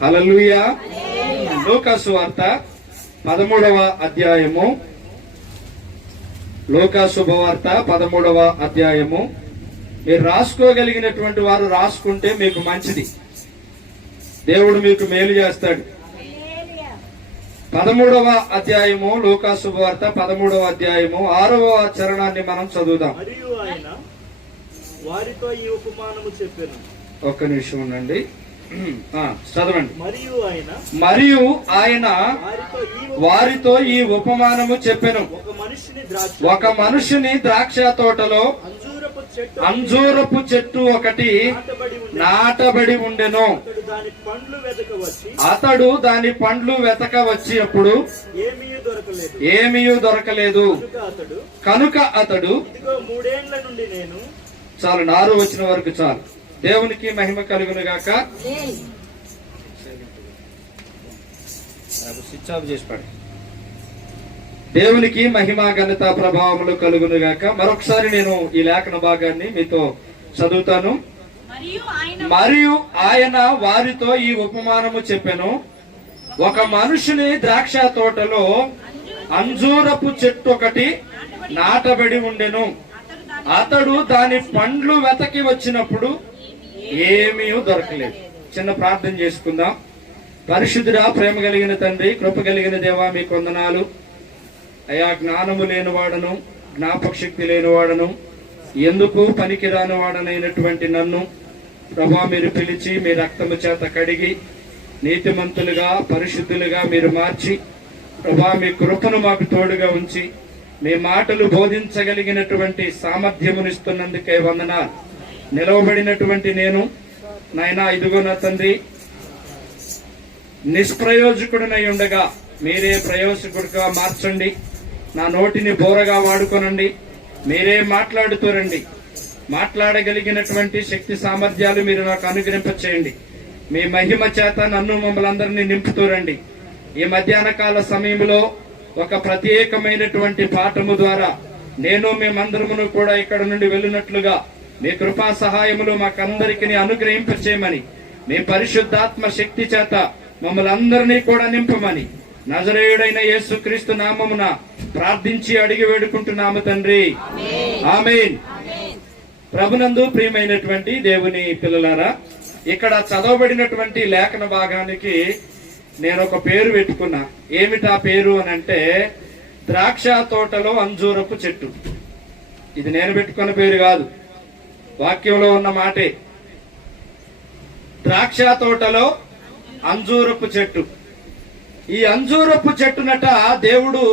హల్లెలూయా. లూకాసు వార్త 13వ అధ్యాయము. లూకాసు శుభవార్త 13వ అధ్యాయము. మీరు రాసుకోగలిగినటువంటి వారు రాసుకుంటే మీకు మంచిది, దేవుడు మీకు మేలు చేస్తాడు. 13వ అధ్యాయము, లూకాసు శుభవార్త 13వ అధ్యాయము 6వ చరణాన్ని మనం చదువుదాం. మరియు ఆయన వారితో ఈ ఉపమానము చెప్పెను. ఒక్క నిమిషం ఉండండి, చదవండి. మరియు ఆయన వారితో ఈ ఉపమానము చెప్పెను. ఒక మనుషుని ద్రాక్ష తోటలో అంజూరపు చెట్టు ఒకటి నాటబడి ఉండెను. అతడు దాని పండ్లు వెతక వచ్చినప్పుడు ఏమీ దొరకలేదు. కనుక అతడు, చాలు 4 వచ్చిన వరకు చాలు. దేవునికి మహిమ కలుగును గాక. స్విచ్ ఆఫ్ చేసి పడి. దేవునికి మహిమ ఘనత ప్రభావములు కలుగును గాక. మరొకసారి నేను ఈ లేఖన భాగాన్ని మీతో చదువుతాను. మరియు ఆయన వారితో ఈ ఉపమానము చెప్పెను. ఒక మనుషుని ద్రాక్ష తోటలో అంజూరపు చెట్టు ఒకటి నాటబడి ఉండెను. అతడు దాని పండ్లు వెతకి వచ్చినప్పుడు ఏమీ దొరకలేదు. చిన్న ప్రార్థన చేసుకుందాం. పరిశుద్ధుడా, ప్రేమ కలిగిన తండ్రి, కృప కలిగిన దేవా, మీకు వందనాలు అయా. జ్ఞానము లేనివాడను, జ్ఞాపక శక్తి లేనివాడను, ఎందుకు పనికి రానివాడనైనటువంటి నన్ను ప్రభా మీరు పిలిచి మీ రక్తము చేత కడిగి నీతిమంతులుగా పరిశుద్ధులుగా మీరు మార్చి ప్రభా మీ కృపను మాకు తోడుగా ఉంచి మీ మాటలు బోధించగలిగినటువంటి సామర్థ్యమునిస్తున్నందుకే వందనాలు. నిలవబడినటువంటి నేను నాయనా, ఇదిగో నా తండ్రి, నిష్ప్రయోజకుడినై ఉండగా మీరే ప్రయోజకుడిగా మార్చండి. నా నోటిని బోరగా వాడుకోనండి. మీరే మాట్లాడుతూ రండి. మాట్లాడగలిగినటువంటి శక్తి సామర్థ్యాలు మీరు నాకు అనుగ్రహింపచేయండి. మీ మహిమ చేత నన్ను మమ్మల్ని అందరినీ నింపుతూ రండి. ఈ మధ్యాహ్న కాల సమయంలో ఒక ప్రత్యేకమైనటువంటి పాఠము ద్వారా నేను మేమందరమును కూడా ఇక్కడ నుండి వెళ్ళినట్లుగా మీ కృపా సహాయములు మాకందరికీ అనుగ్రహింపచేయమని, మీ పరిశుద్ధాత్మ శక్తి చేత మమ్మల్ని అందరినీ కూడా నింపమని నజరేయుడైన యేసుక్రీస్తు నామమున ప్రార్థించి అడిగి వేడుకుంటున్నాము తండ్రి, ఆమేన్. ప్రభునందు ప్రియమైనటువంటి దేవుని పిల్లలారా, ఇక్కడ చదవబడినటువంటి లేఖన భాగానికి నేను ఒక పేరు పెట్టుకున్నా. ఏమిటా పేరు అని అంటే, ద్రాక్ష తోటలో అంజూరపు చెట్టు. ఇది నేను పెట్టుకున్న పేరు కాదు, వాక్యంలో ఉన్న మాటే. ద్రాక్ష తోటలో అంజూరపు చెట్టు. ఈ అంజూరపు చెట్టునట దేవుడు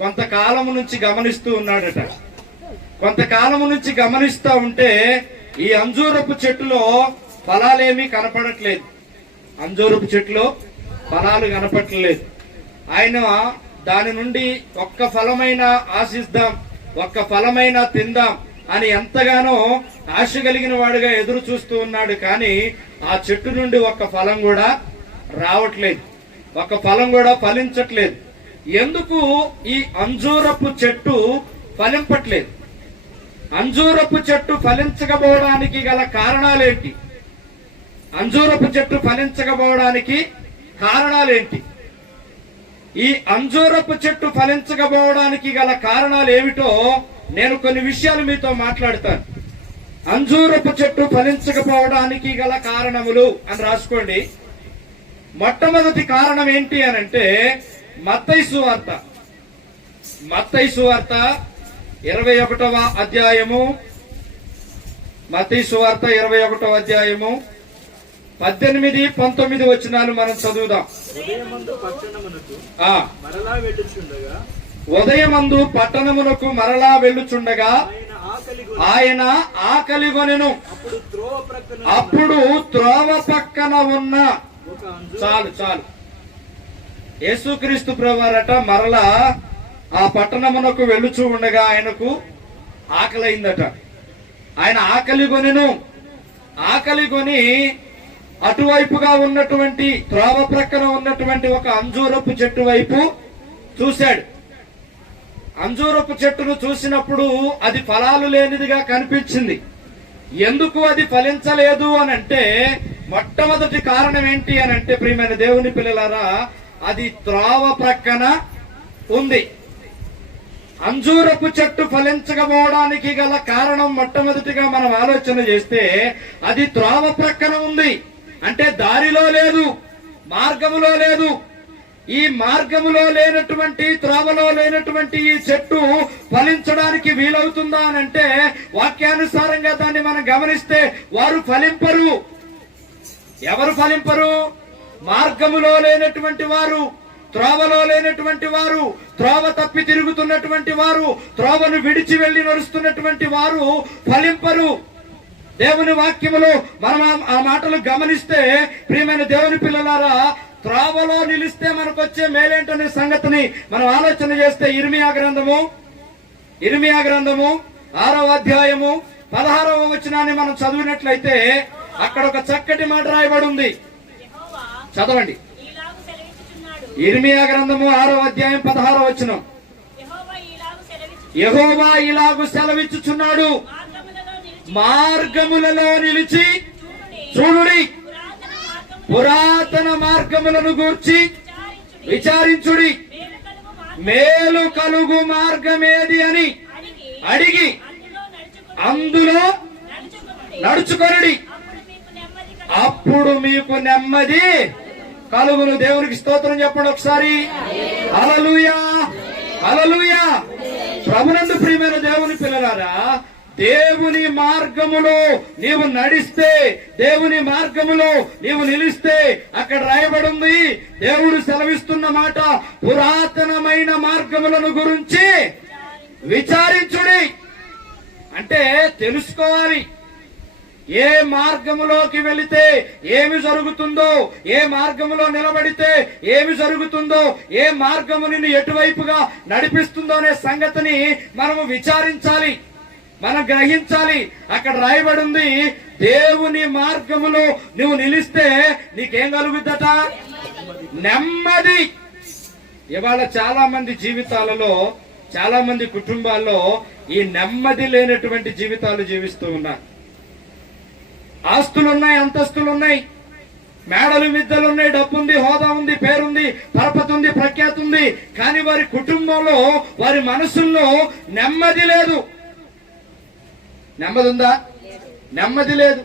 కొంతకాలము నుంచి గమనిస్తూ ఉన్నాడట. కొంతకాలము నుంచి గమనిస్తూ ఉంటే ఈ అంజూరపు చెట్టులో ఫలాలేమీ కనపడట్లేదు. అంజూరపు చెట్టులో ఫలాలు కనపడట్లేదు. ఆయన దాని నుండి ఒక్క ఫలమైనా ఆశిద్దాం, ఒక్క ఫలమైనా తిందాం అని ఎంతగానో ఆశ కలిగిన వాడుగా ఎదురు చూస్తూ ఉన్నాడు. కానీ ఆ చెట్టు నుండి ఒక్క ఫలం కూడా రావట్లేదు, ఒక్క ఫలం కూడా ఫలించట్లేదు. ఎందుకు ఈ అంజూరపు చెట్టు ఫలింపట్లేదు? అంజూరపు చెట్టు ఫలించకపోవడానికి గల కారణాలేంటి? అంజూరపు చెట్టు ఫలించకపోవడానికి కారణాలేంటి? ఈ అంజూరపు చెట్టు ఫలించకపోవడానికి గల కారణాలు ఏమిటో నేను కొన్ని విషయాలు మీతో మాట్లాడతాను. అంజూరపు చెట్టు ఫలించకపోవడానికి గల కారణములు అని రాసుకోండి. మొట్టమొదటి కారణం ఏంటి అనంటే, మత్తయి సువార్త 21వ అధ్యాయము. మత్తయి సువార్త 21వ అధ్యాయము 18, 19 వచనాలు మనం చదువుదాం. ఉదయమందు పట్టణమునకు మరలా వెళ్ళుచుండగా ఆయన ఆకలిగొనెను. అప్పుడు త్రోవ పక్కన ఉన్న, చాలు యేసుక్రీస్తు ప్రభువారట మరలా ఆ పట్టణమునకు వెళ్ళుచూ ఉండగా ఆయనకు ఆకలైందట. ఆయన ఆకలిగొనెను. ఆకలిగొని అటువైపుగా ఉన్నటువంటి త్రోవ ప్రక్కన ఉన్నటువంటి ఒక అంజూరపు చెట్టు వైపు చూశాడు. అంజూరపు చెట్టును చూసినప్పుడు అది ఫలాలు లేనిదిగా కనిపించింది. ఎందుకు అది ఫలించలేదు అని అంటే, మొట్టమొదటి కారణం ఏంటి అని అంటే, ప్రియమైన దేవుని పిల్లలారా, అది త్రోవ ప్రక్కన ఉంది. అంజూరపు చెట్టు ఫలించకపోవడానికి గల కారణం మొట్టమొదటిగా మనం ఆలోచన చేస్తే అది త్రోవ ప్రక్కన ఉంది. అంటే దారిలో లేదు, మార్గములో లేదు. ఈ మార్గములో లేనటువంటి, త్రోవలో లేనటువంటి ఈ చెట్టు ఫలించడానికి వీలవుతుందా అని అంటే, వాక్యానుసారంగా దాన్ని మనం గమనిస్తే వారు ఫలింపరు. ఎవరు ఫలింపరు? మార్గములో లేనటువంటి వారు, త్రోవలో లేనటువంటి వారు, త్రోవ తప్పి తిరుగుతున్నటువంటి వారు, త్రోవను విడిచి వెళ్లి నడుస్తున్నటువంటి వారు ఫలింపరు. దేవుని వాక్యములో మనం ఆ మాటలు గమనిస్తే, ప్రియమైన దేవుని పిల్లలారా, త్రోవలో నిలిస్తే మనకు వచ్చే మేలేంటనే సంగతిని మనం ఆలోచన చేస్తే, ఇర్మియా గ్రంథము 6వ అధ్యాయము 16వ వచనాన్ని మనం చదివినట్లయితే అక్కడ ఒక చక్కటి మాట రాయబడి ఉంది. చదవండి. ఇర్మియా గ్రంథము 6వ అధ్యాయం 16వ వచనం. యెహోవా ఇలాగు సెలవిచ్చుచున్నాడు, మార్గములలో నిలిచి చూడుడి, పురాతన మార్గములను గూర్చి విచారించుడి, మేలు కలుగు మార్గమేది అని అడిగి అందులో నడుచుకొనుడి, అప్పుడు మీకు నెమ్మది కలుగును. దేవునికి స్తోత్రం చెప్పండి ఒకసారి. హల్లెలూయా, హల్లెలూయా. ప్రభునందు ప్రియమైన దేవుని పిల్లలారా, దేవుని మార్గములో నీవు నడిస్తే, దేవుని మార్గములో నీవు నిలిస్తే, అక్కడ రాయబడి ఉంది, దేవుడు సెలవిస్తున్న మాట, పురాతనమైన మార్గములను గురించి విచారించుడి. అంటే తెలుసుకోవాలి, ఏ మార్గములోకి వెళితే ఏమి జరుగుతుందో, ఏ మార్గములో నిలబడితే ఏమి జరుగుతుందో, ఏ మార్గము నిన్ను ఎటువైపుగా నడిపిస్తుందో అనే సంగతిని మనము విచారించాలి, మనం గ్రహించాలి. అక్కడ రాయబడి ఉంది, దేవుని మార్గములో నువ్వు నిలిస్తే నీకేం కలుగుద్దట? నెమ్మది. ఇవాళ చాలా మంది జీవితాలలో, చాలా మంది కుటుంబాల్లో ఈ నెమ్మది లేనటువంటి జీవితాలు జీవిస్తూ ఉన్నారు. ఆస్తులున్నాయి, అంతస్తులున్నాయి, మేడలు మిద్దలున్నాయి, డబ్బుంది, హోదా ఉంది, పేరుంది, పరపతి ఉంది, ప్రఖ్యాతి ఉంది, కానీ వారి కుటుంబంలో, వారి మనసుల్లో నెమ్మది లేదు. నెమ్మది ఉందా? నెమ్మది లేదు.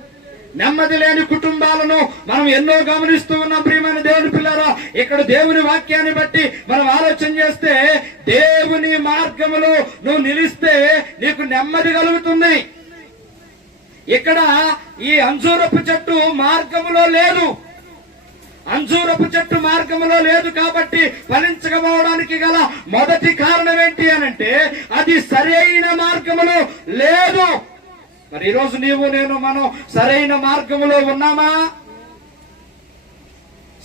నెమ్మది లేని కుటుంబాలను మనం ఎన్నో గమనిస్తూ ఉన్నాం. ప్రియమైన దేవుని పిల్లరా, ఇక్కడ దేవుని వాక్యాన్ని బట్టి మనం ఆలోచన చేస్తే, దేవుని మార్గములో నువ్వు నిలిస్తే నీకు నెమ్మది కలుగుతుంది. ఇక్కడ ఈ అంజూరపు చెట్టు మార్గములో లేదు. అంజూరపు చెట్టు మార్గములో లేదు కాబట్టి ఫలించకపోవడానికి గల మొదటి కారణం ఏంటి అనంటే, అది సరైన మార్గములో లేదు. మరి ఈరోజు నీవు నేను మనం సరైన మార్గములో ఉన్నామా?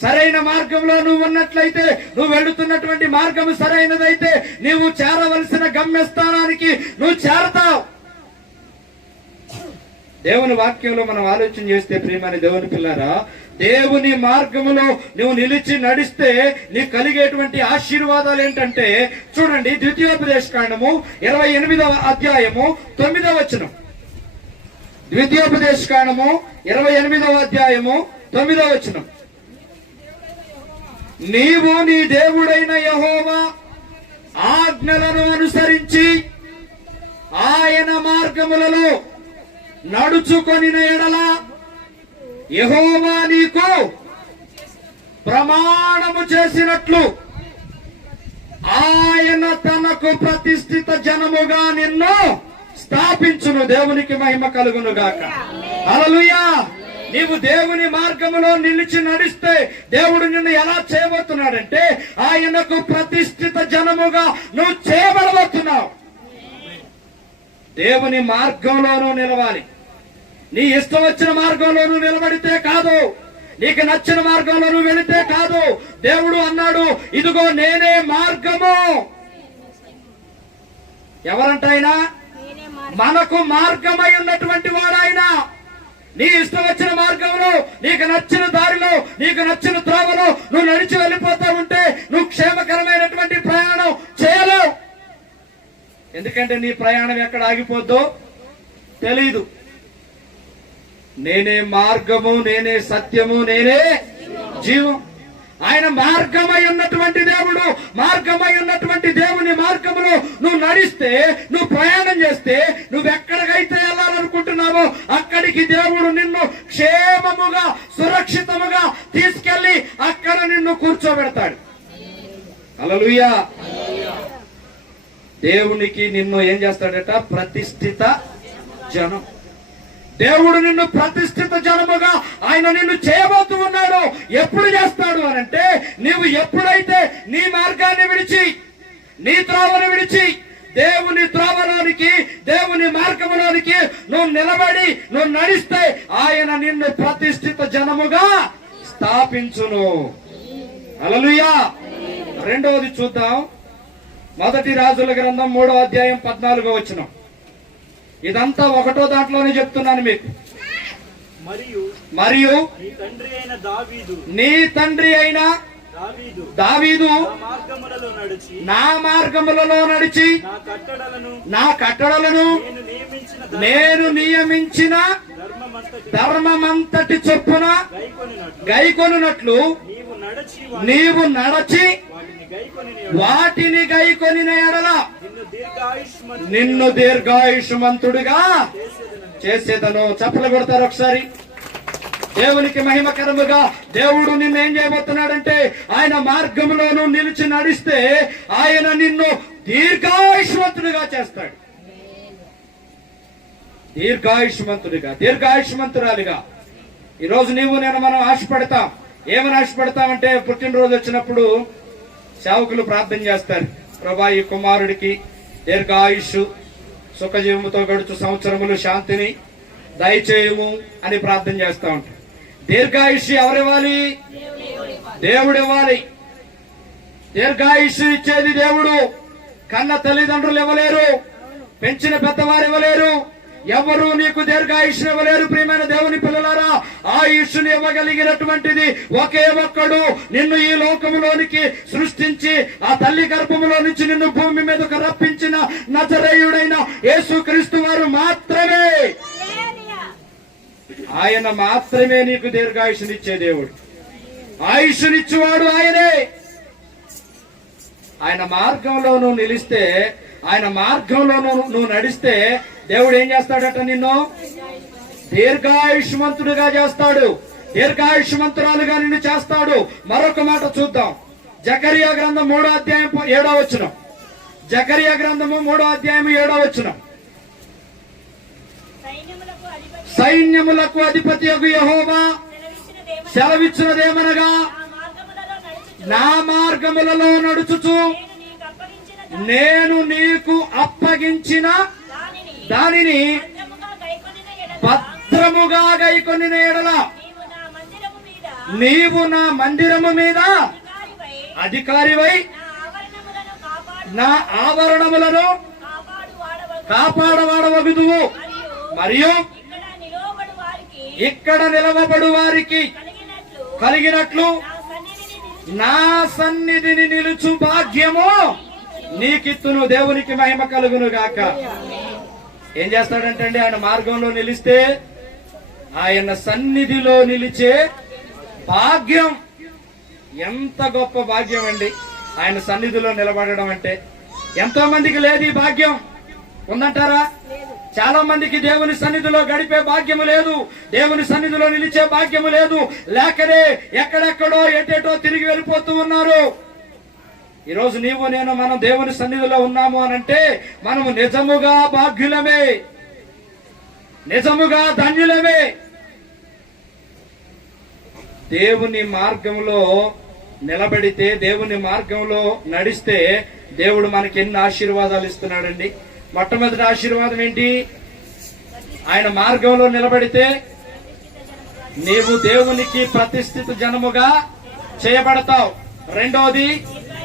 సరైన మార్గంలో నువ్వు ఉన్నట్లయితే, నువ్వు వెళుతున్నటువంటి మార్గము సరైనదైతే, నీవు చేరవలసిన గమ్యస్థానానికి నువ్వు చేరతావు. దేవుని వాక్యంలో మనం ఆలోచన చేస్తే, ప్రియమైన దేవుని పిల్లారా, దేవుని మార్గములో నువ్వు నిలిచి నడిస్తే నీకు కలిగేటువంటి ఆశీర్వాదాలు ఏంటంటే, చూడండి, ద్వితీయోపదేశకాండము 28వ అధ్యాయము 9వ వచనం. ద్వితీయోపదేశకాండము 28వ అధ్యాయము 9వ వచనం. నీవు నీ దేవుడైన యెహోవా ఆజ్ఞలను అనుసరించి ఆయన మార్గములలో నడుచుకొనిన ఎడల యెహోవా నీకు ప్రమాణము చేసినట్లు ఆయన తనకు ప్రతిష్ఠిత జనముగా నిన్ను స్థాపించును. దేవునికి మహిమ కలుగును గాక. హల్లెలూయా. నీవు దేవుని మార్గములో నిలిచి నడిస్తే దేవుడు నిన్ను ఎలా చేయబోతున్నాడంటే, ఆయనకు ప్రతిష్ఠిత జనముగా నువ్వు చేయబడబోతున్నావు. దేవుని మార్గంలోనూ నిలవాలి. నీ ఇష్టం వచ్చిన మార్గంలోనూ నిలబడితే కాదు, నీకు నచ్చిన మార్గంలోనూ వెళితే కాదు. దేవుడు అన్నాడు, ఇదిగో నేనే మార్గము. ఎవరంట ఆయన? మనకు మార్గమై ఉన్నటువంటి వాడు ఆయన. నీ ఇష్టం వచ్చిన మార్గంలో, నీకు నచ్చిన దారిలో, నీకు నచ్చిన త్రోవలో నువ్వు నడిచి వెళ్ళిపోతా ఉంటే నువ్వు క్షేమకరమైనటువంటి ప్రయాణం చేయలేవు. ఎందుకంటే నీ ప్రయాణం ఎక్కడ ఆగిపోద్దో తెలీదు. నేనే మార్గము, నేనే సత్యము, నేనే జీవం. ఆయన మార్గమై ఉన్నటువంటి దేవుడు. మార్గమై ఉన్నటువంటి దేవుని మార్గములో నువ్వు నడిస్తే, నువ్వు ప్రయాణం చేస్తే, నువ్వెక్కడికైతే వెళ్ళాలనుకుంటున్నావో అక్కడికి దేవుడు నిన్ను క్షేమముగా, సురక్షితముగా తీసుకెళ్లి అక్కడ నిన్ను కూర్చోబెడతాడు. హల్లెలూయా. దేవునికి నిన్ను ఏం చేస్తాడట? ప్రతిష్ఠిత జనం. దేవుడు నిన్ను ప్రతిష్ఠిత జనముగా ఆయన నిన్ను చేయబోతూ ఉన్నాడు. ఎప్పుడు చేస్తాడు అనంటే, నీవు ఎప్పుడైతే నీ మార్గాన్ని విడిచి, నీ త్రోవను విడిచి దేవుని త్రోవలోనికి, దేవుని మార్గంలోనికి నువ్వు నిలబడి నువ్వు నడిస్తే ఆయన నిన్ను ప్రతిష్ఠిత జనముగా స్థాపించును. హల్లెలూయా. రెండవది చూద్దాం. మొదటి రాజుల గ్రంథం 3వ అధ్యాయం 14వ వచనం. ఇదంతా ఒకటో దాంట్లోనే చెప్తున్నాను మీకు. మరియు నీ తండ్రి అయిన దావీదు నా మార్గములలో నడిచి నా కట్టడలను నేను నియమించిన ధర్మమంతటి చొప్పున గైకొనున్నట్లు నీవు నడచి వాటిని గైకొనిన ఎడల నిన్ను దీర్ఘాయుష్మంతుడిగా చేసేదను. చప్పలు కొడతారు ఒకసారి. దేవునికి మహిమకరముగా దేవుడు నిన్ను ఏం చేయబోతున్నాడంటే, ఆయన మార్గంలోనూ నిలిచి నడిస్తే ఆయన నిన్ను దీర్ఘాయుష్మంతుడిగా చేస్తాడు. దీర్ఘాయుష్మంతుడిగా, దీర్ఘాయుష్మంతురాలిగా. ఈరోజు నీవు నేను మనం ఆశపడతాం. ఏమని ఆశపడతామంటే, పుట్టినరోజు వచ్చినప్పుడు సేవకులు ప్రార్థన చేస్తారు, ప్రభా ఈ కుమారుడికి దీర్ఘాయుష్, సుఖజీవముతో గడుచు సంవత్సరములు శాంతిని దయచేయము అని ప్రార్థన చేస్తా ఉంటారు. దీర్ఘాయుష్ ఎవరివ్వాలి? దేవుడు ఇవ్వాలి. దీర్ఘాయుష్ ఇచ్చేది దేవుడు. కన్న తల్లిదండ్రులు ఇవ్వలేరు, పెంచిన పెద్దవారు ఇవ్వలేరు, ఎవరు నీకు దీర్ఘాయుష్ ఇవ్వలేరు. ప్రియమైన దేవుని పిల్లలారా, ఆయుష్ని ఇవ్వగలిగినటువంటిది ఒకే ఒక్కడు. నిన్ను ఈ లోకములోనికి సృష్టించి ఆ తల్లి గర్భములో నుంచి నిన్ను భూమి మీదకు రప్పించిన నజరేయుడైన యేసుక్రీస్తు వారు మాత్రమే. ఆయన మాత్రమే నీకు దీర్ఘాయుష్నిచ్చే దేవుడు. ఆయుష్నిచ్చేవాడు ఆయనే. ఆయన మార్గంలో నువ్వు నిలిస్తే, ఆయన మార్గంలో నువ్వు నడిస్తే దేవుడు ఏం చేస్తాడట? నిన్ను దీర్ఘాయుష్మంతుడిగా చేస్తాడు, దీర్ఘాయుష్మంతురాలుగా నిన్ను చేస్తాడు. మరొక మాట చూద్దాం. జకరియా గ్రంథం 3వ అధ్యాయం 7వ వచనం. జకరియా గ్రంథము 3వ అధ్యాయం 7వ వచనం. సైన్యములకు అధిపతి యెహోవా సెలవిచ్చినదేమనగా, నా మార్గములలో నడుచుచు నేను నీకు అప్పగించిన దానిని భద్రముగా గైకొనిన ఎడల నీవు నా మందిరము మీద అధికారివై నా ఆవరణములను కాపాడవాడవగుదువు. మరియు ఇక్కడ నిలవబడు వారికి కలిగినట్లు నా సన్నిధిని నిలుచు భాగ్యము నీకిత్తును. దేవునికి మహిమ కలుగును గాక. ఏం చేస్తాడంటే అండి, ఆయన మార్గంలో నిలిస్తే ఆయన సన్నిధిలో నిలిచే భాగ్యం. ఎంత గొప్ప భాగ్యం అండి ఆయన సన్నిధిలో నిలబడడం అంటే. ఎంతో మందికి లేదు ఈ భాగ్యం. ఉందంటారా? చాలా మందికి దేవుని సన్నిధిలో గడిపే భాగ్యము లేదు, దేవుని సన్నిధిలో నిలిచే భాగ్యము లేదు. లేకనే ఎక్కడెక్కడో ఎటేటో తిరిగి వెళ్ళిపోతూ ఉన్నారు. ఈరోజు నీవు నేను మనం దేవుని సన్నిధిలో ఉన్నాము అనంటే మనము నిజముగా భాగ్యులమే, నిజముగా ధన్యులమే. దేవుని మార్గంలో నిలబడితే, దేవుని మార్గంలో నడిస్తే దేవుడు మనకి ఎన్ని ఆశీర్వాదాలు ఇస్తున్నాడండి. మొట్టమొదటి ఆశీర్వాదం ఏంటి? ఆయన మార్గంలో నిలబడితే నీవు దేవునికి ప్రతిష్ఠిత జనముగా చేయబడతావు. రెండవది,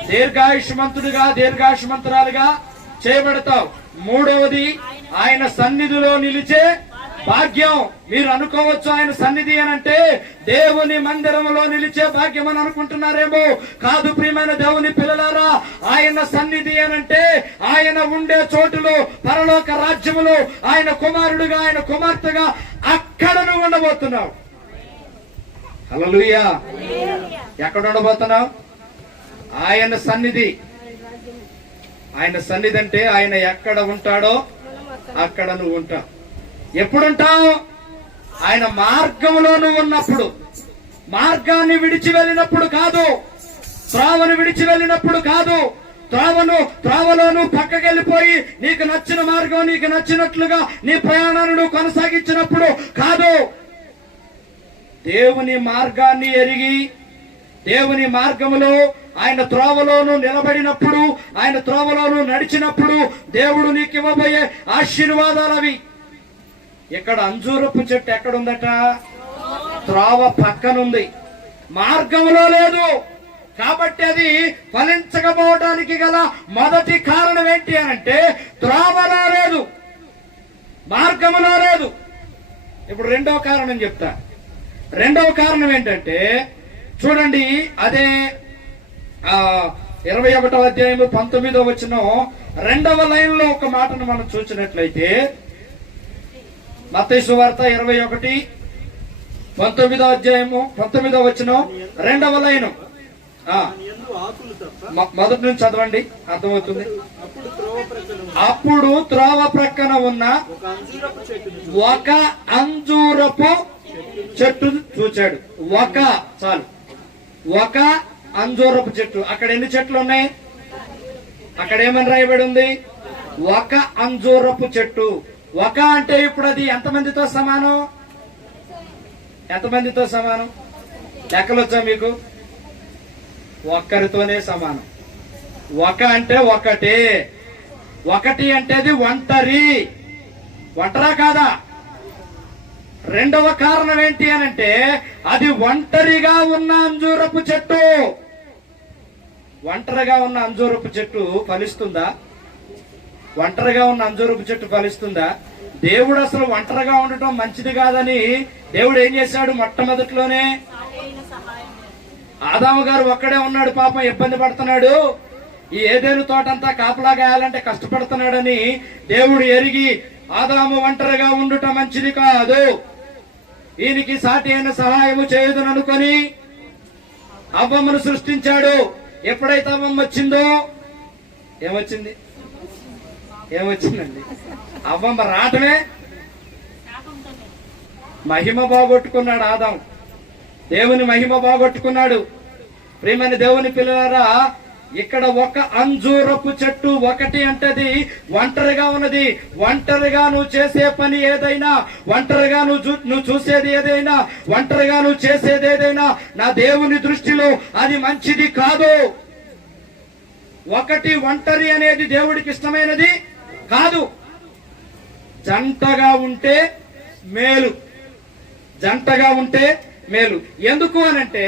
దీర్ఘాయుష్మంతుడిగా, దీర్ఘాయుష్మంతురాలుగా చేయబడతావు. మూడవది, ఆయన సన్నిధిలో నిలిచే భాగ్యం. మీరు అనుకోవచ్చు ఆయన సన్నిధి అని అంటే దేవుని మందిరంలో నిలిచే భాగ్యం అని అనుకుంటున్నారేమో. కాదు ప్రియమైన దేవుని పిల్లలారా, ఆయన సన్నిధి అని అంటే ఆయన ఉండే చోటులో పరలోక రాజ్యములో ఆయన కుమారుడుగా ఆయన కుమార్తెగా అక్కడ నువ్వు ఉండబోతున్నావు. హల్లెలూయా. ఎక్కడ ఉండబోతున్నావు? ఆయన సన్నిధి. ఆయన సన్నిధి అంటే ఆయన ఎక్కడ ఉంటాడో అక్కడ నువ్వు ఉంటావు. ఎప్పుడుంటావు? ఆయన మార్గంలో నువ్వు ఉన్నప్పుడు. మార్గాన్ని విడిచి వెళ్ళినప్పుడు కాదు, త్రోవను విడిచి వెళ్ళినప్పుడు కాదు, త్రోవలో నువ్వు పక్కకెళ్ళిపోయి నీకు నచ్చిన మార్గం నీకు నచ్చినట్లుగా నీ ప్రయాణాన్ని నువ్వు కొనసాగించినప్పుడు కాదు. దేవుని మార్గాన్ని ఎరిగి దేవుని మార్గములో ఆయన త్రోవలోను నిలబడినప్పుడు, ఆయన త్రోవలోను నడిచినప్పుడు దేవుడు నీకు ఇవ్వబోయే ఆశీర్వాదాలు అవి. ఇక్కడ అంజూరపు చెట్టు ఎక్కడుందట? త్రోవ పక్కనుంది, మార్గంలో లేదు. కాబట్టి అది ఫలించకపోవడానికి గల మొదటి కారణం ఏంటి అనంటే త్రోవలో లేదు, మార్గములో లేదు. ఇప్పుడు రెండవ కారణం చెప్తా. రెండవ కారణం ఏంటంటే చూడండి, అదే 21వ అధ్యాయము 19వ వచనం రెండవ లైన్ లో ఒక మాటను మనం చూసినట్లయితే, మత్తయి సువార్త 21:19వ అధ్యాయము 19వ వచనం రెండవ లైను. మొదటి నుంచి చదవండి, అర్థమవుతుంది. అప్పుడు త్రోవ ప్రక్కన ఉన్న ఒక అంజూరపు చెట్టు చూచాడు. చాలు, ఒక అంజూరపు చెట్టు. అక్కడ ఎన్ని చెట్లు ఉన్నాయి? అక్కడ ఏమని రాయబడి ఉంది? ఒక అంజూరపు చెట్టు. ఒక అంటే ఇప్పుడు అది ఎంతమందితో సమానం? ఎంతమందితో సమానం? లెక్కలు వచ్చా మీకు? ఒక్కరితోనే సమానం. ఒక అంటే ఒకటే. ఒకటి అంటే అది ఒంటరి. ఒంటరా కాదా? రెండవ కారణం ఏంటి అనంటే అది ఒంటరిగా ఉన్న అంజూరపు చెట్టు. ఒంటరిగా ఉన్న అంజూరపు చెట్టు ఫలిస్తుందా? ఒంటరిగా ఉన్న అంజూరపు చెట్టు ఫలిస్తుందా? దేవుడు అసలు ఒంటరిగా ఉండటం మంచిది కాదని దేవుడు ఏం చేశాడు? మొట్టమొదటిలోనే ఆదాము గారు ఒక్కడే ఉన్నాడు, పాపం ఇబ్బంది పడుతున్నాడు. ఈ ఏదేను తోటంతా కాపలా గాయాలంటే కష్టపడుతున్నాడని దేవుడు ఎరిగి ఆదాము ఒంటరిగా ఉండుట మంచిది కాదు, ఈయనకి సాటి అయిన సహాయము చేయదుననుకొని అవ్వమ్మను సృష్టించాడు. ఎప్పుడైతే అవ్వమ్మ వచ్చిందో ఏమొచ్చిందండి? అవ్వమ్మ రావటమే మహిమ బాగొట్టుకున్నాడు ఆదాం. దేవుని మహిమ బాగొట్టుకున్నాడు. ప్రియమైన దేవుని పిల్లలారా, ఇక్కడ ఒక అంజూరపు చెట్టు ఒకటి అంటది ఒంటరిగా ఉన్నది. ఒంటరిగా నువ్వు చేసే పని ఏదైనా, ఒంటరిగా నువ్వు చూసేది ఏదైనా, ఒంటరిగా నువ్వు చేసేది ఏదైనా నా దేవుని దృష్టిలో అది మంచిది కాదు. ఒకటి ఒంటరి అనేది దేవుడికి ఇష్టమైనది కాదు. జంటగా ఉంటే మేలు, జంటగా ఉంటే మేలు. ఎందుకు అనంటే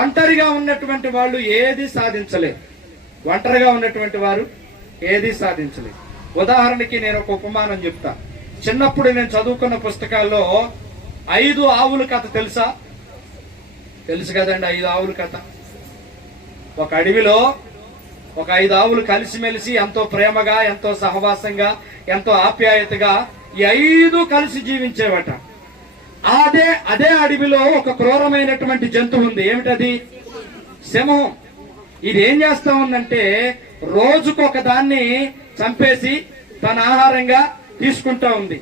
ఒంటరిగా ఉన్నటువంటి వాళ్ళు ఏది సాధించలేరు. ఒంటరిగా ఉన్నటువంటి వారు ఏది సాధించలేరు. ఉదాహరణకి నేను ఒక ఉపమానం చెప్తా. చిన్నప్పుడు నేను చదువుకున్న పుస్తకాల్లో 5 ఆవుల కథ తెలుసా? తెలుసు కదండి, 5 ఆవుల కథ. ఒక అడవిలో ఒక 5 ఆవులు కలిసిమెలిసి ఎంతో ప్రేమగా, ఎంతో సహవాసంగా, ఎంతో ఆప్యాయతగా ఈ 5 కలిసి జీవించేవట. అదే అడవిలో ఒక క్రూరమైనటువంటి జంతువు ఉంది. ఏమిటది? సింహం. ఇది ఏం చేస్తా ఉందంటే రోజుకొక దాన్ని చంపేసి తన ఆహారంగా తీసుకుంటా ఉంది.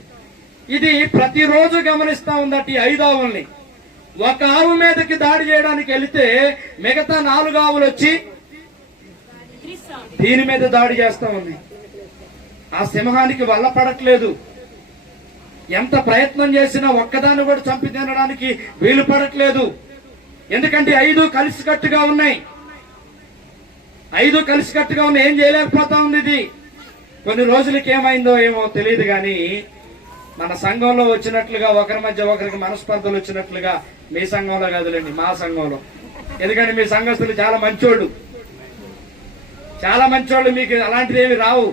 ఇది ప్రతిరోజు గమనిస్తా ఉందట ఈ 5 ఆవుల్ని. ఒక ఆవు మీదకి దాడి చేయడానికి వెళితే మిగతా 4 ఆవులు వచ్చి దీని మీద దాడి చేస్తా ఉన్నాయి. ఆ సింహానికి వల్ల పడట్లేదు. ఎంత ప్రయత్నం చేసినా ఒక్కదాన్ని కూడా చంపి తినడానికి వీలు పడట్లేదు. ఎందుకంటే 5 కలిసికట్టుగా ఉన్నాయి. 5 కలిసికట్టుగా ఉన్నాయి. ఏం చేయలేకపోతా ఉంది ఇది. కొన్ని రోజులకి ఏమైందో ఏమో తెలియదు కానీ మన సంఘంలో వచ్చినట్లుగా ఒకరి మధ్య ఒకరికి మనస్పర్ధలు వచ్చినట్లుగా మీ సంఘంలో కాదులేండి, మా సంఘంలో. ఎందుకంటే మీ సంఘస్థులు చాలా మంచోళ్ళు, మీకు అలాంటిది ఏమి రావు.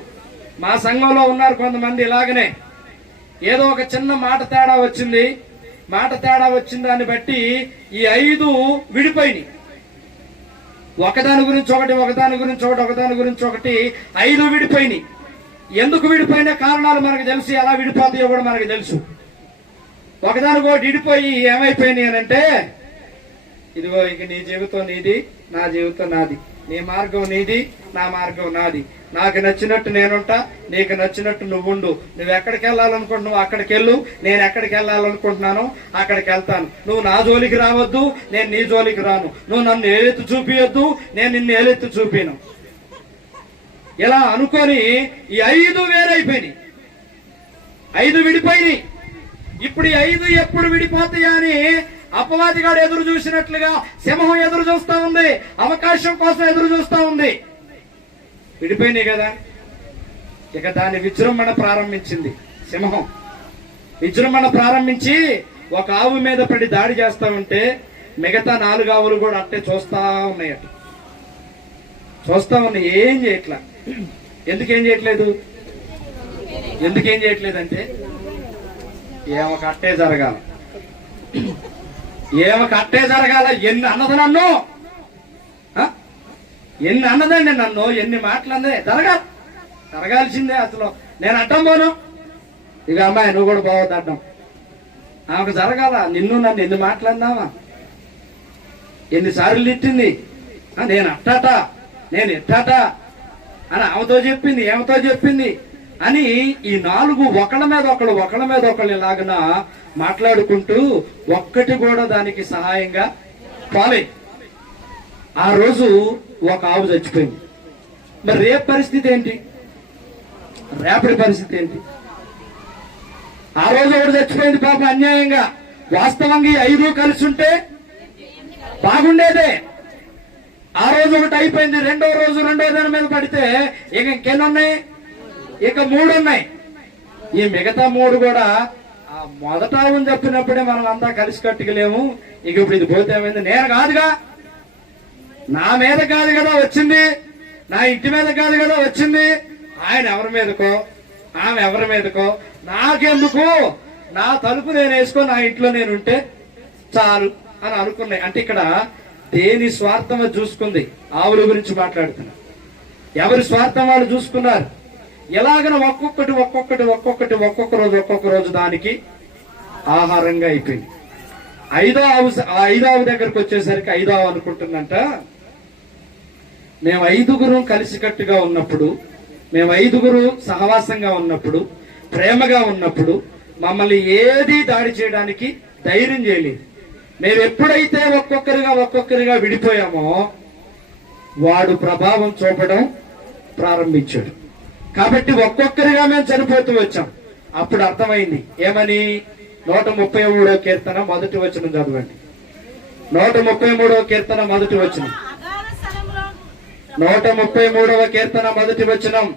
మా సంఘంలో ఉన్నారు కొంతమంది ఇలాగనే. ఏదో ఒక చిన్న మాట తేడా వచ్చింది. మాట తేడా వచ్చిన దాన్ని బట్టి ఈ 5 విడిపోయినాయి. ఒకదాని గురించి ఒకటి, ఒకదాని గురించి ఒకటి, ఒకదాని గురించి ఒకటి 5 విడిపోయినాయి. ఎందుకు విడిపోయిన కారణాలు మనకు తెలుసు, ఎలా విడిపోతాయో కూడా మనకు తెలుసు. ఒకదానికోటి విడిపోయి ఏమైపోయినాయి అని అంటే, ఇదిగో ఇక నీ జీవితం నీది, నా జీవితం నాది, నీ మార్గం నీది, నా మార్గం నాది, నాకు నచ్చినట్టు నేనుంటా, నీకు నచ్చినట్టు నువ్వుండు, నువ్వు ఎక్కడికి వెళ్ళాలనుకుంటున్నావు అక్కడికి వెళ్ళు, నేను ఎక్కడికి వెళ్ళాలనుకుంటున్నాను అక్కడికి వెళ్తాను, నువ్వు నా జోలికి రావద్దు, నేను నీ జోలికి రాను, నువ్వు నన్ను ఏలెత్తు చూపియొద్దు, నేను నిన్ను ఏలెత్తు చూపిను. ఇలా అనుకొని ఈ 5 వేరైపోయినాయి, 5 విడిపోయినాయి. ఇప్పుడు ఈ 5 ఎప్పుడు విడిపోతాయా అని అపవాదిగాడు ఎదురు చూసినట్లుగా సింహం ఎదురు చూస్తా ఉంది, అవకాశం కోసం ఎదురు చూస్తా ఉంది. విడిపోయినాయి కదా, ఇక దాని విజృంభణ ప్రారంభించింది. సింహం విజృంభణ ప్రారంభించి ఒక ఆవు మీద పడి దాడి చేస్తా ఉంటే మిగతా 4 ఆవులు కూడా అట్టే చూస్తా ఉన్నాయట. చూస్తా ఉన్నాయి, ఏం చేయట్లా. ఎందుకేం చేయట్లేదు? ఎందుకేం చేయట్లేదంటే ఏమొక అట్టే జరగాల, ఏమొక అట్టే జరగాల. ఎన్ని అన్నది నన్ను, ఎన్ని అన్నదండి నన్ను, ఎన్ని మాటలందే, జరగాల్సిందే. అసలు నేను అడ్డం పోను. ఇక అమ్మాయి నువ్వు కూడా పోవద్దు అడ్డం, ఆమెకు జరగాల. నిన్ను నన్ను ఎన్ని మాట్లాడినావా, ఎన్నిసార్లు తిట్టింది, నేను అట్టాట, నేను ఎట్టాట అని ఆమెతో చెప్పింది, ఏమతో చెప్పింది అని ఈ 4 ఒకళ్ళ మీద ఒకళ్ళు ఇలాగన మాట్లాడుకుంటూ ఒక్కటి కూడా దానికి సహాయంగా పోలే. ఆ రోజు ఒక ఆవు చచ్చిపోయింది. మరి రేపు పరిస్థితి ఏంటి, రేపటి పరిస్థితి ఏంటి? ఆ రోజు ఒకటి చచ్చిపోయింది పాపం అన్యాయంగా. వాస్తవంగా ఈ 5 కలిసి ఉంటే బాగుండేదే. ఆ రోజు ఒకటి అయిపోయింది, రెండో దాని మీద పడితే ఇక ఇంకెన్ని ఉన్నాయి? ఇక 3 ఉన్నాయి. ఈ మిగతా 3 కూడా ఆ మొదట అని చెప్పినప్పుడే మనం అంతా కలిసి కట్టుకోలేము. ఇక ఇప్పుడు ఇది పోతే ఏమైంది? నేను కాదుగా, నా మీద కాదు కదా వచ్చింది, నా ఇంటి మీద కాదు కదా వచ్చింది, ఆయన ఎవరి మీదకో ఆమె ఎవరి మీదకో నాకెందుకు, నా తలుపు నేను వేసుకో, నా ఇంట్లో నేనుంటే చాలు అని అనుకున్నాయి. అంటే ఇక్కడ దేని స్వార్థం చూసుకుంది. ఆవుల గురించి మాట్లాడుతున్నా, ఎవరి స్వార్థం వాళ్ళు చూసుకున్నారు. ఎలాగన ఒక్కొక్క రోజు దానికి ఆహారంగా అయిపోయింది. 5వ ఆవు దగ్గరకు వచ్చేసరికి 5వ ఆవు అనుకుంటుందంట, మేము 5 కలిసికట్టుగా ఉన్నప్పుడు, మేము 5 సహవాసంగా ఉన్నప్పుడు, ప్రేమగా ఉన్నప్పుడు మమ్మల్ని ఏది దాడి చేయడానికి ధైర్యం చేయలేదు. మేము ఎప్పుడైతే ఒక్కొక్కరిగా విడిపోయామో వాడు ప్రభావం చూపడం ప్రారంభించాడు. కాబట్టి ఒక్కొక్కరిగా మేము చనిపోతూ వచ్చాం. అప్పుడు అర్థమైంది ఏమని? 133వ కీర్తన మొదటి వచనం చదవండి. 133వ కీర్తన మొదటి వచనం. 133వ కీర్తన మొదటి వచనం.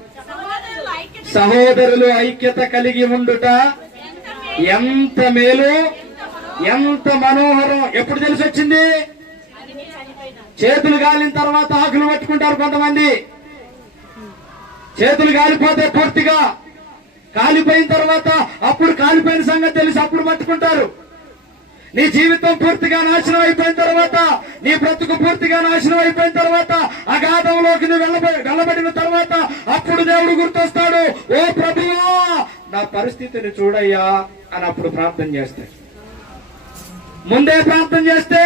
సహోదరులు ఐక్యత కలిగి ఉండుట ఎంత మేలు, ఎంత మనోహరం. ఎప్పుడు తెలిసి వచ్చింది? చేతులు గాలిన తర్వాత ఆకులు పట్టుకుంటారు కొంతమంది. చేతులు కాలిపోతే పూర్తిగా కాలిపోయిన తర్వాత అప్పుడు కాలిపోయిన సంగతి తెలిసి అప్పుడు పట్టుకుంటారు. నీ జీవితం పూర్తిగా నాశనం అయిపోయిన తర్వాత, నీ బ్రతుకు పూర్తిగా నాశనం అయిపోయిన తర్వాత, అగాధంలోకి నువ్వు వెళ్ళబడిన తర్వాత అప్పుడు దేవుడు గుర్తొస్తాడు. ఓ ప్రభువా నా పరిస్థితిని చూడయ్యా అని అప్పుడు ప్రార్థన చేస్తాడు. ముందే ప్రార్థన చేస్తే,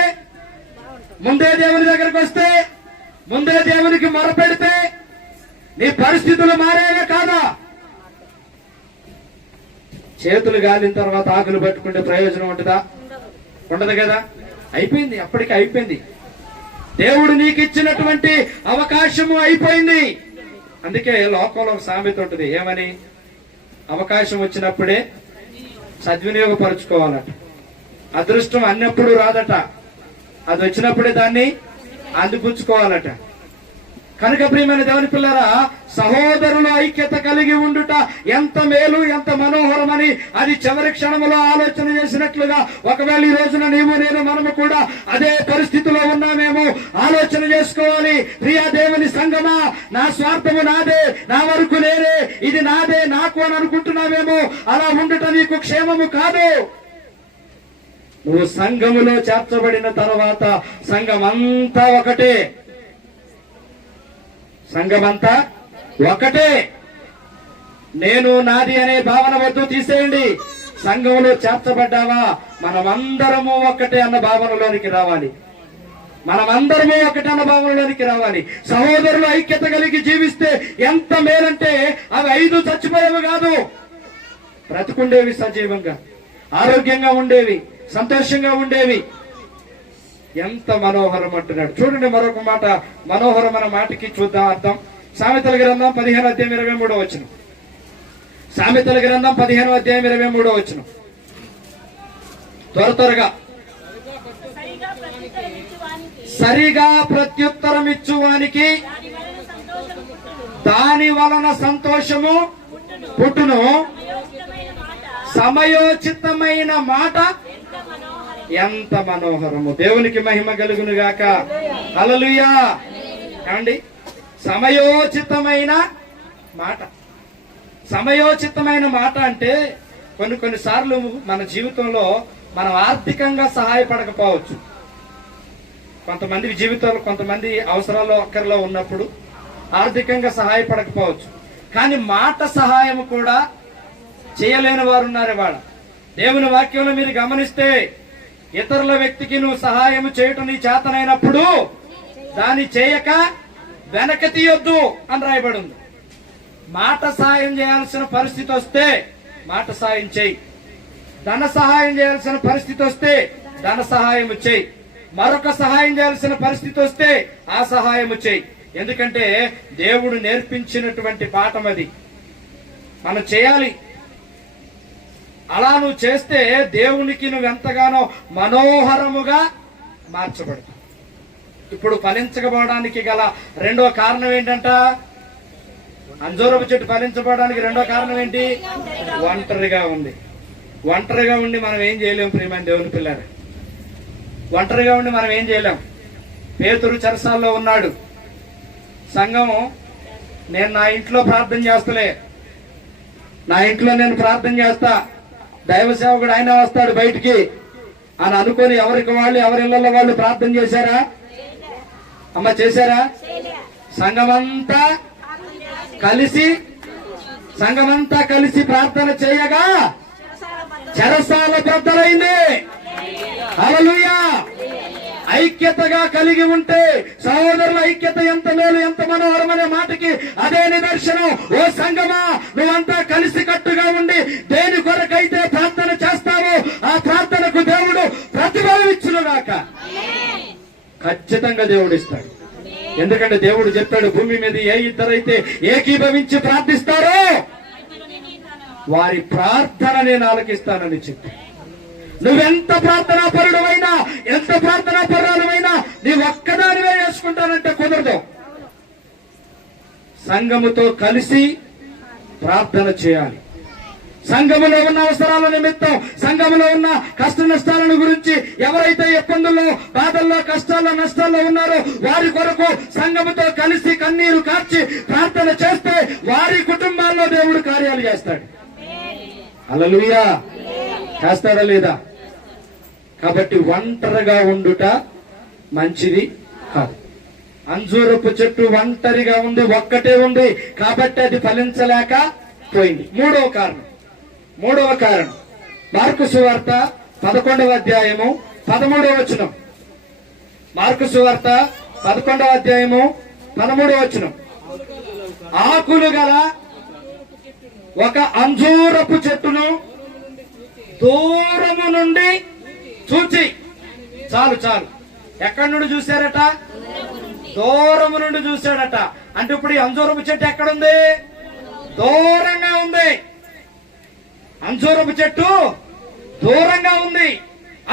ముందే దేవుని దగ్గరకు వస్తే, ముందే దేవునికి మొరపెడితే నీ పరిస్థితులు మారేవే కాదా? చేతులు గాలిన తర్వాత ఆకులు పట్టుకుంటే ప్రయోజనం ఉంటుందా? ఉండదు కదా. అయిపోయింది, అప్పటికి అయిపోయింది. దేవుడు నీకు ఇచ్చినటువంటి అవకాశము అయిపోయింది. అందుకే లోకంలో ఒక సామెత ఉంటుంది, ఏమని? అవకాశం వచ్చినప్పుడే సద్వినియోగపరుచుకోవాలట. అదృష్టం అన్నప్పుడు రాదట, అది వచ్చినప్పుడే దాన్ని అందిపుచ్చుకోవాలట. కనుక ప్రియమైన దేవుని పిల్లరా, సహోదరుల ఐక్యత కలిగి ఉండుట ఎంత మేలు, ఎంత మనోహరమని అది చివరి క్షణంలో ఆలోచన చేసినట్లుగా ఒకవేళ ఈ రోజున నీవు నేను మనము కూడా అదే పరిస్థితిలో ఉన్నామేమో ఆలోచన ఆలోచన చేసుకోవాలి. ప్రియా దేవుని సంగమా, నా స్వార్థము నాదే, నా వరకు నేనే, ఇది నాదే నాకు అని అనుకుంటున్నావేమో. అలా ఉండట నీకు క్షేమము కాదు. నువ్వు సంఘములో చేర్చబడిన తర్వాత సంఘమంతా ఒకటే, సంఘమంతా ఒకటే. నేను నాది అనే భావన వద్దు, తీసేయండి. సంఘంలో చేర్చబడ్డావా, మనమందరము ఒక్కటే అన్న భావనలోనికి రావాలి. మనమందరము ఒకటే అన్న భావనలోనికి రావాలి. సహోదరులు ఐక్యత కలిగి జీవిస్తే ఎంత మేలంటే, అవి 5 చచ్చిపోయేవి కాదు, బ్రతుకుండేవి, సజీవంగా ఆరోగ్యంగా ఉండేవి, సంతోషంగా ఉండేవి. ఎంత మనోహరం అంటున్నాడు చూడండి. మరొక మాట, మనోహరం అన్న మాటకి చూద్దాం అర్థం. సామెతల గ్రంథం 15:23. సామెతల గ్రంథం 15:23. త్వరగా సరిగా ప్రత్యుత్తరం ఇచ్చువానికి దాని వలన సంతోషము పుట్టును, సమయోచితమైన మాట ఎంత మనోహరము. దేవునికి మహిమ కలుగును గాక. హల్లెలూయా. ఏమండి, సమయోచితమైన మాట. సమయోచితమైన మాట అంటే కొన్నిసార్లు మన జీవితంలో మనం ఆర్థికంగా సహాయపడకపోవచ్చు. కొంతమంది జీవితంలో, కొంతమంది అవసరాల్లో అక్కర్లో ఉన్నప్పుడు ఆర్థికంగా సహాయపడకపోవచ్చు. కానీ మాట సహాయం కూడా చేయలేని వారు ఉన్నారు ఇవాళ. దేవుని వాక్యంలో మీరు గమనిస్తే, ఇతరుల వ్యక్తికి నువ్వు సహాయం చేయటం నీ చేతనైనప్పుడు దాన్ని చేయక వెనక తీయొద్దు అని రాయబడి ఉంది. మాట సహాయం చేయాల్సిన పరిస్థితి వస్తే మాట సహాయం చేయి. ధన సహాయం చేయాల్సిన పరిస్థితి వస్తే ధన సహాయం చేయి. మరొక సహాయం చేయాల్సిన పరిస్థితి వస్తే ఆ సహాయం చేయి. ఎందుకంటే దేవుడు నేర్పించినటువంటి పాఠం అది, మనం చేయాలి. అలా నువ్వు చేస్తే దేవునికి నువ్వు ఎంతగానో మనోహరముగా మార్చబడతావు. ఇప్పుడు ఫలించకపోవడానికి గల రెండో కారణం ఏంటంట? అంజూరపు చెట్టు ఫలించబడడానికి రెండో కారణం ఏంటి? ఒంటరిగా ఉంది. ఒంటరిగా ఉండి మనం ఏం చేయలేం ప్రియమైన దేవుని పిల్లారు. ఒంటరిగా ఉండి మనం ఏం చేయలేం. పేతురు చెరసాల్లో ఉన్నాడు. సంఘము, నేను నా ఇంట్లో ప్రార్థన చేస్తలే, నా ఇంట్లో నేను ప్రార్థన చేస్తా, దైవ సేవకుడు ఆయన వస్తాడు బయటికి అని అనుకొని ఎవరికి వాళ్ళు, ఎవరి ఇళ్లలో వాళ్ళు ప్రార్థన చేశారా? అమ్మ, చేశారా? సంఘమంతా కలిసి ప్రార్థన చేయగా చెరసాల బద్దలైంది. హల్లెలూయా. ఐక్యతగా కలిగి ఉంటే సహోదరుల ఐక్యత ఎంత మేలు, ఎంత మనోహరం అనే మాటకి అదే నిదర్శనం. ఓ సంఘమా, నువ్వంతా కలిసి కట్టుగా ఉండి దేని కొరకైతే ప్రార్థన చేస్తావో ఆ ప్రార్థనకు దేవుడు ప్రతిఫలం ఇచ్చునుగాక. ఖచ్చితంగా దేవుడు ఇస్తాడు. ఎందుకంటే దేవుడు చెప్పాడు, భూమి మీద ఏ ఇద్దరైతే ఏకీభవించి ప్రార్థిస్తారో వారి ప్రార్థన నేను ఆలకిస్తానని చెప్పి. నువ్వెంత ప్రార్థనా పరుడమైనా, ఎంత ప్రార్థనా పరురాలమైనా నీ ఒక్కదానివే చేసుకుంటానంటే కుదరదు. సంఘముతో కలిసి ప్రార్థన చేయాలి. సంఘములో ఉన్న అవసరాల నిమిత్తం, సంఘములో ఉన్న కష్ట నష్టాలను గురించి, ఎవరైతే ఇబ్బందుల్లో, బాధల్లో, కష్టాల్లో, నష్టాల్లో ఉన్నారో వారి కొరకు సంఘముతో కలిసి కన్నీరు కార్చి ప్రార్థన చేస్తే వారి కుటుంబాల్లో దేవుడు కార్యాలు చేస్తాడు. హల్లెలూయా. చేస్తాడా లేదా? కాబట్టి ఒంటరిగా ఉండుట మంచిది కాదు. అంజూరపు చెట్టు ఒంటరిగా ఉంది, ఒక్కటే ఉంది కాబట్టి అది ఫలించలేక పోయింది. మూడవ కారణం మార్కు సువార్త 11వ అధ్యాయము 13వ వచనం. మార్కు సువార్త 11వ అధ్యాయము 13వ వచనం. ఆకులు గల ఒక అంజూరపు చెట్టును దూరము నుండి చూచి, చాలు ఎక్కడి నుండి చూశారట? దూరము నుండి చూశాడట. అంటే ఇప్పుడు ఈ అంజూరపు చెట్టు ఎక్కడుంది? దూరంగా ఉంది. అంజూరపు చెట్టు దూరంగా ఉంది.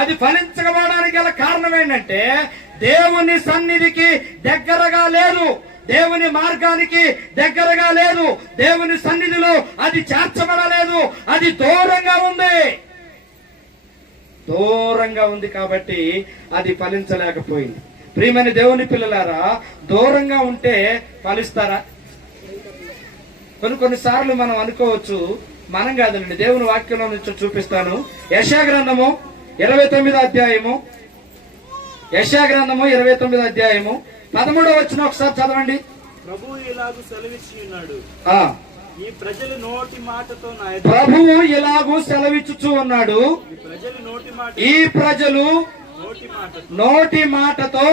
అది ఫలించకపోవడానికి గల కారణం ఏంటంటే దేవుని సన్నిధికి దగ్గరగా లేదు, దేవుని మార్గానికి దగ్గరగా లేదు, దేవుని సన్నిధిలో అది చేర్చబడలేదు, అది దూరంగా ఉంది కాబట్టి అది ఫలించలేకపోయింది. ప్రియమైన దేవుని పిల్లలారా, దూరంగా ఉంటే ఫలిస్తారా? కొన్నిసార్లు మనం అనుకోవచ్చు, మనం కాదండి, దేవుని వాక్యంలో నుంచి చూపిస్తాను. యెషయా గ్రంథము 29వ అధ్యాయము, యెషయా గ్రంథము 29వ అధ్యాయము 13వ వచనం ఒకసారి చదవండి. ప్రభువు ఇలాగు సెలవిచ్చి ఉన్నాడు, ఆ ఈ ప్రజలు నోటి మాటతో నా ప్రభువు ఇలాగూ సెలవిచ్చుచూ ఉన్నాడు, ఈ ప్రజలు నోటి మాటతో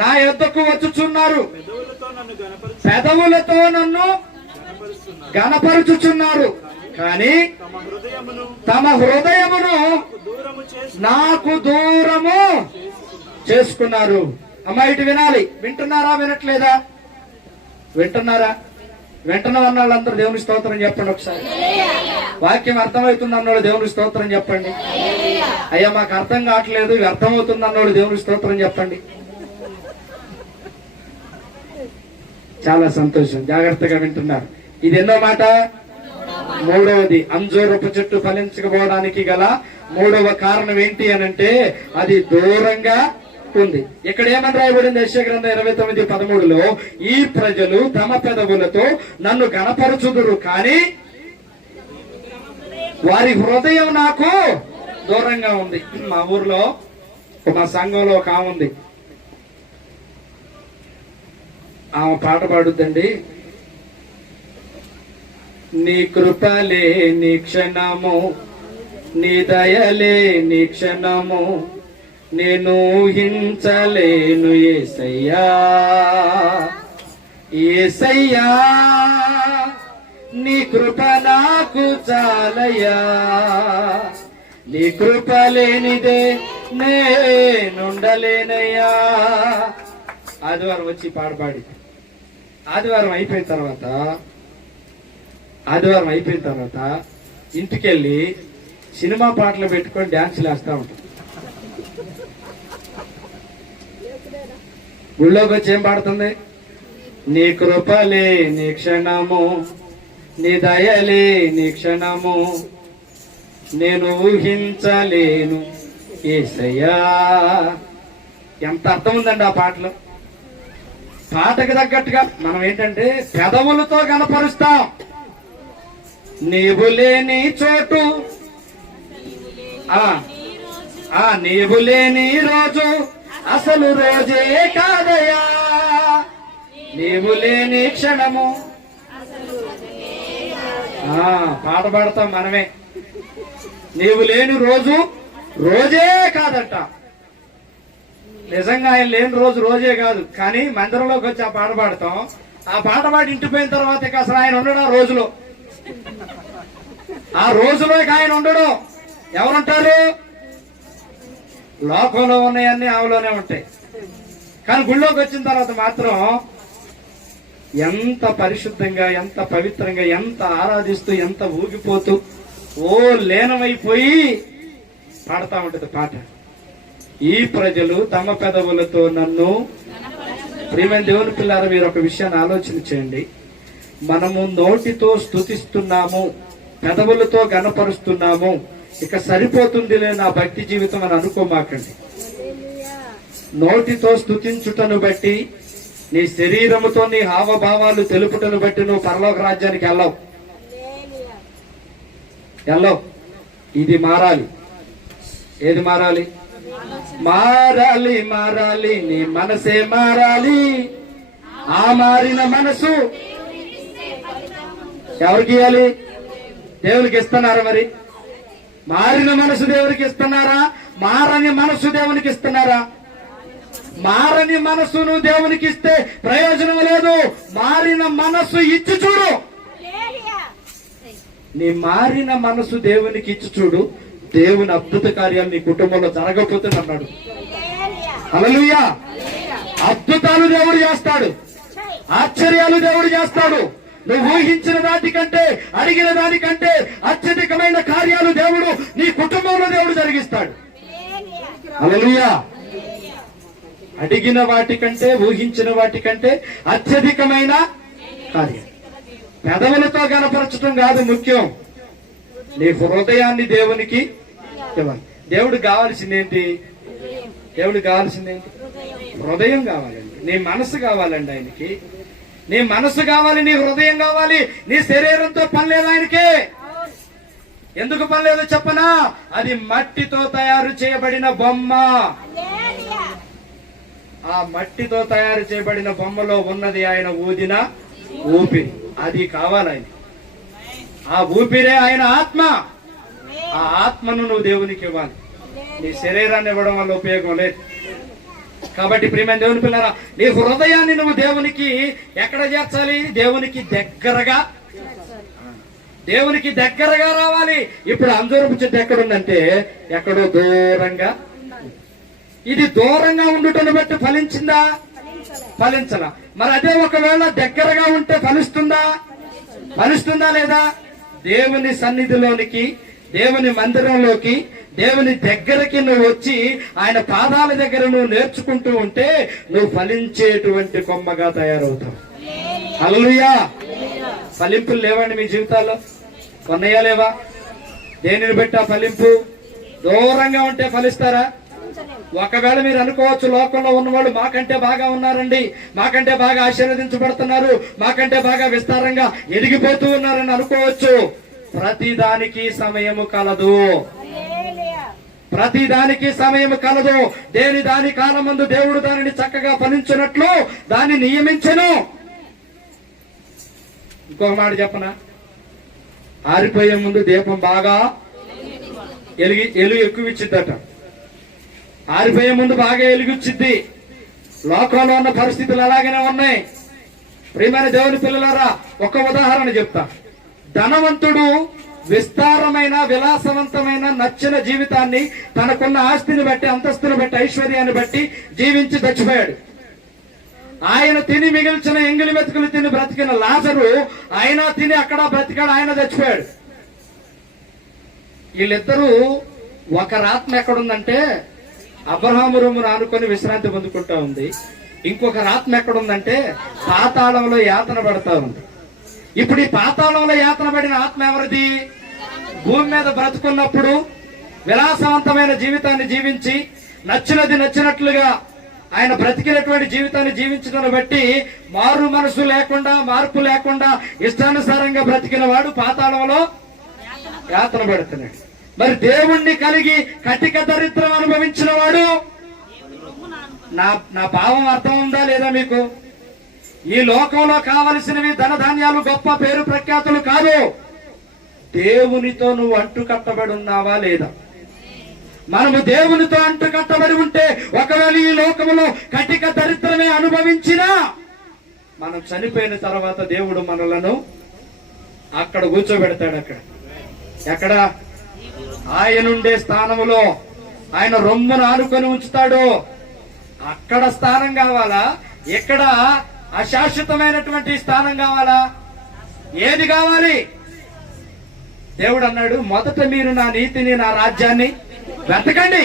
నా యొద్దకు వచ్చుచున్నారు, పెదవులతో నన్ను గణపరుచుచున్నారు, కానీ తమ హృదయమును నాకు దూరము చేసుకున్నారు. అమ్మా, ఇటు వినాలి. వింటున్నారా? వినట్లేదా? వింటున్నారా? వెంటనే అన్న వాళ్ళందరూ దేవుని స్తోత్రం చెప్పండి. ఒకసారి వాక్యం అర్థమవుతుంది అన్నోళ్ళు దేవుని స్తోత్రం చెప్పండి. అయ్యా, మాకు అర్థం కావట్లేదు, ఇది అర్థమవుతుంది అన్నోళ్ళు దేవుని స్తోత్రం చెప్పండి. చాలా సంతోషం, జాగ్రత్తగా వింటున్నారు. ఇది ఎన్నో మాట? మూడవది. అంజూరపు చెట్టు ఫలించకపోవడానికి గల మూడవ కారణం ఏంటి అనంటే అది దూరంగా ఉంది. ఇక్కడ ఏమని రాయబడింది? యెషయా గ్రంథం 29:13లో ఈ ప్రజలు తమ పెదవులతో నన్ను గణపరచుదురు, కానీ వారి హృదయం నాకు దూరంగా ఉంది. మా ఊర్లో మా సంఘంలో ఒక ఆమె ఉంది. ఆమె పాట పాడుద్దండి. నీ కృపలే నీ క్షణము, నీ దయలే నీ క్షణము, నేను ఊహించలేను యేసయ్యా, యేసయ్యా నీ కృప నాకు చాలయ్యా, నీ కృప లేనిదే నేనుండలేనయ్యా. ఆదివారం వచ్చి పాడపాడి ఆదివారం అయిపోయిన తర్వాత ఇంటికెళ్ళి సినిమా పాటలు పెట్టుకొని డాన్సులు వేస్తా ఉంటాం. గుళ్ళోకి వచ్చి ఏం పాడుతుంది? నీ కృపలే నీ క్షణము, నీ దయలే నీ క్షణము, నేను ఊహించలేను యేసయ్యా. ఎంత అర్థం ఉందండి ఆ పాటలో. పాటకు తగ్గట్టుగా మనం ఏంటంటే పెదవులతో కనపరుస్తాం. నీవు లేని చోటు, నీవు లేని రోజు అసలు రోజే కాదయా, నీవు లేని క్షణము. పాట పాడతాం మనమే. నీవు లేని రోజు రోజే కాదట. నిజంగా ఆయన లేని రోజు రోజే కాదు, కానీ మందిరంలోకి వచ్చి ఆ పాట పాడతాం. ఆ పాట పాడి ఇంటి పోయిన తర్వాత ఇక అసలు ఆయన ఉండడు ఆ రోజులో. ఆ రోజులో ఆయన ఉండడు. ఎవరుంటారు? లోకంలో ఉన్నాయన్నీ ఆమెలోనే ఉంటాయి. కానీ గుళ్ళోకి వచ్చిన తర్వాత మాత్రం ఎంత పరిశుద్ధంగా, ఎంత పవిత్రంగా, ఎంత ఆరాధిస్తూ, ఎంత ఊగిపోతూ లీనమైపోయి పాడుతూ ఉంటుంది పాట. ఈ ప్రజలు తమ పెదవులతో నన్ను. ప్రియమైన దేవుని పిల్లారా, మీరు ఒక విషయాన్ని ఆలోచన చేయండి. మనము నోటితో స్తుతిస్తున్నాము, పెదవులతో గణపరుస్తున్నాము, ఇక సరిపోతుందిలే నా భక్తి జీవితం అని అనుకోమాకండి. నోటితో స్తుతించుటను బట్టి, నీ శరీరముతో నీ హావభావాలు తెలుపుటను బట్టి నువ్వు పరలోక రాజ్యానికి వెళ్ళవు. ఇది మారాలి. ఏది మారాలి? మారాలి. నీ మనసే మారాలి. ఆ మారిన మనసు ఎవరికి ఇవ్వాలి? దేవునికి ఇస్తున్నారా? మరి మారిన మనసు దేవునికి ఇస్తున్నారా? మారని మనసు దేవునికి ఇస్తున్నారా? మారని మనసును దేవునికి ఇస్తే ప్రయోజనం లేదు. మారిన మనసు ఇచ్చి చూడు. నీ మారిన మనసు దేవునికి ఇచ్చి చూడు. దేవుని అద్భుత కార్యాలు నీ కుటుంబంలో జరగకపోతుంది అన్నాడు. హల్లెలూయా. అద్భుతాలు దేవుడు చేస్తాడు, ఆశ్చర్యాలు దేవుడు చేస్తాడు. నువ్వు ఊహించిన దానికంటే, అడిగిన దానికంటే అత్యధికమైన కార్యాలు దేవుడు నీ కుటుంబంలో దేవుడు జరిగిస్తాడు. హల్లెలూయా. అడిగిన వాటికంటే, ఊహించిన వాటికంటే అత్యధికమైన కార్యం. పెదవులతో కనపరచడం కాదు ముఖ్యం, నీ హృదయాన్ని దేవునికి ఇవ్వాలి. దేవుడికి కావాల్సిందేంటి? హృదయం కావాలండి, నీ మనసు కావాలండి ఆయనకి. నీ మనసు కావాలి, నీ హృదయం కావాలి. నీ శరీరంతో పని లేదు ఆయనకి. ఎందుకు పని లేదు చెప్పనా? అది మట్టితో తయారు చేయబడిన బొమ్మ. ఆ మట్టితో తయారు చేయబడిన బొమ్మలో ఉన్నది ఆయన ఊదిన ఊపిరి. అది కావాలి ఆయన. ఆ ఊపిరే ఆయన ఆత్మ. ఆ ఆత్మను నువ్వు దేవునికి ఇవ్వాలి. నీ శరీరాన్ని ఇవ్వడం వల్ల ఉపయోగం లేదు. కాబట్టి ప్రియమైన దేవుని పిల్లరా, నీ హృదయాన్ని నువ్వు దేవునికి ఎక్కడ చేర్చాలి? దేవునికి దగ్గరగా, దేవునికి దగ్గరగా రావాలి. ఇప్పుడు అంజూరపు చెట్టు ఎక్కడుందంటే ఎక్కడో దూరంగా. ఇది దూరంగా ఉండుటను బట్టి ఫలించిందా? ఫలించలా. మరి అదే ఒకవేళ దగ్గరగా ఉంటే ఫలిస్తుందా? ఫలిస్తుందా లేదా? దేవుని సన్నిధిలోనికి, దేవుని మందిరంలోకి, దేవుని దగ్గరికి నువ్వు వచ్చి ఆయన పాదాల దగ్గర నువ్వు నేర్చుకుంటూ ఉంటే నువ్వు ఫలించేటువంటి కొమ్మగా తయారవుతావు. హల్లెలూయా. ఫలింపులు లేవండి మీ జీవితాల్లో? కొన్నయ్యా లేవా? దేనిని బట్టి ఆ ఫలింపు? దూరంగా ఉంటే ఫలిస్తారా? ఒకవేళ మీరు అనుకోవచ్చు, లోకంలో ఉన్నవాళ్ళు మాకంటే బాగా ఉన్నారండి, మాకంటే బాగా ఆశీర్వదించబడుతున్నారు, మాకంటే బాగా విస్తారంగా ఎదిగిపోతూ ఉన్నారని అనుకోవచ్చు. ప్రతిదానికి సమయము కలదు. ప్రతిదానికి సమయము కలదు. దేని దాని కాలమందు దేవుడు దానిని చక్కగా ఫలించినట్లు దాన్ని నియమించెను. ఇంకొక మాట చెప్పనా? ఆరిపోయే ముందు దీపం బాగా ఎలుగు ఎక్కువ ఇచ్చిద్దట. ఆరిపోయే ముందు బాగా ఎలుగుచ్చిద్ది. లోకంలో ఉన్న పరిస్థితులు అలాగనే ఉన్నాయి. ప్రియమైన దేవుని పిల్లలారా, ఒక ఉదాహరణ చెప్తా. ధనవంతుడు విస్తారమైన, విలాసవంతమైన, నచ్చిన జీవితాన్ని తనకున్న ఆస్తిని బట్టి, అంతస్తుని బట్టి, ఐశ్వర్యాన్ని బట్టి జీవించి చచ్చిపోయాడు. ఆయన తిని మిగిల్చిన ఎంగిలి మెతుకులు తిని బ్రతికిన లాజరు ఆయన తిని అక్కడ బ్రతికాడు, ఆయన చచ్చిపోయాడు. వీళ్ళిద్దరూ ఒకరాత్మ ఎక్కడుందంటే అబ్రహాము రొమ్మును ఆనుకొని విశ్రాంతి పొందుకుంటా ఉంది. ఇంకొక ఆత్మ ఎక్కడుందంటే పాతాళంలో యాతన పడతా ఉంది. ఇప్పుడు ఈ పాతాళంలో యాతన పడిన ఆత్మ ఎవరిది? భూమి మీద బ్రతుకున్నప్పుడు విలాసవంతమైన జీవితాన్ని జీవించి నచ్చినది నచ్చినట్లుగా ఆయన బ్రతికినటువంటి జీవితాన్ని జీవించడాన్ని బట్టి మారు మనసు లేకుండా, మార్పు లేకుండా ఇష్టానుసారంగా బ్రతికిన వాడు పాతాళంలో యాతన పడుతున్నాడు. మరి దేవుణ్ణి కలిగి కటిక దరిద్రం అనుభవించిన వాడు, నా భావం అర్థం ఉందా లేదా మీకు? ఈ లోకంలో కావలసినవి ధనధాన్యాలు, గొప్ప పేరు ప్రఖ్యాతులు కాదు. దేవునితో నువ్వు అంటు కట్టబడి ఉన్నావా లేదా? మనము దేవునితో అంటు కట్టబడి ఉంటే, ఒకవేళ ఈ లోకంలో కటిక దరిద్రమే అనుభవించినా మనం చనిపోయిన తర్వాత దేవుడు మనలను అక్కడ కూర్చోబెడతాడు. ఎక్కడ? ఆయనుండే స్థానములో ఆయన రొమ్మును ఆనుకొని ఉంచుతాడు. అక్కడ స్థానం కావాలా? ఇక్కడ అశాశ్వతమైనటువంటి స్థానం కావాలా? ఏది కావాలి? దేవుడు అన్నాడు, మొదట మీరు నా నీతిని, నా రాజ్యాన్ని వెతకండి,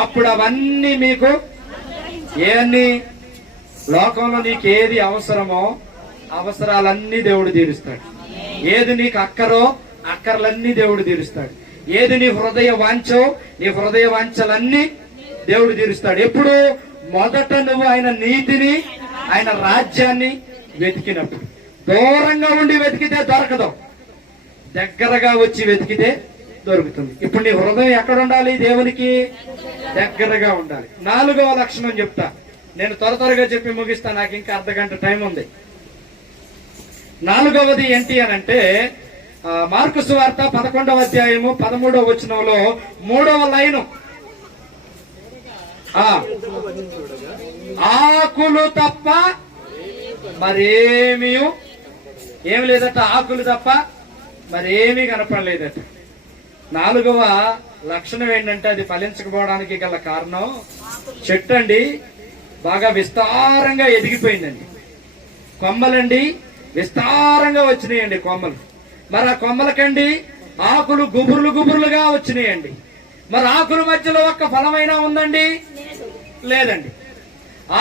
అప్పుడు అవన్నీ మీకు. ఏన్ని లోకంలో నీకేది అవసరమో అవసరాలన్నీ దేవుడు తీరుస్తాడు. ఏది నీకు అక్కరో అక్కర్లన్నీ దేవుడు తీరుస్తాడు. ఏది నీ హృదయ వాంఛో నీ హృదయ వాంఛలన్నీ దేవుడు తీరుస్తాడు. ఎప్పుడు? మొదట నువ్వు ఆయన నీతిని, ఆయన రాజ్యాన్ని వెతికినప్పుడు. దూరంగా ఉండి వెతికితే దొరకదు, దగ్గరగా వచ్చి వెతికితే దొరుకుతుంది. ఇప్పుడు నీ హృదయం ఎక్కడ ఉండాలి? దేవునికి దగ్గరగా ఉండాలి. 4వ లక్షణం చెప్తా, నేను త్వరగా చెప్పి ముగిస్తా, నాకు ఇంకా అర్ధగంట టైం ఉంది. 4వది ఏంటి అని అంటే మార్కు సువార్త 11వ అధ్యాయము 13వ వచనంలో 3వ లైను, ఆకులు తప్ప మరేమీ ఏమి లేదట. ఆకులు తప్ప మరేమీ కనపడలేదట. 4వ లక్షణం ఏంటంటే అది ఫలించకపోవడానికి గల కారణం, చెట్టు అండి బాగా విస్తారంగా ఎదిగిపోయిందండి. కొమ్మలండి విస్తారంగా వచ్చినాయండి కొమ్మలు. మరి ఆ కొమ్మలకండి ఆకులు గుబుర్లుగా వచ్చినాయండి. మరి ఆకుల మధ్యలో ఒక్క ఫలమైనా ఉందండి? లేదండి.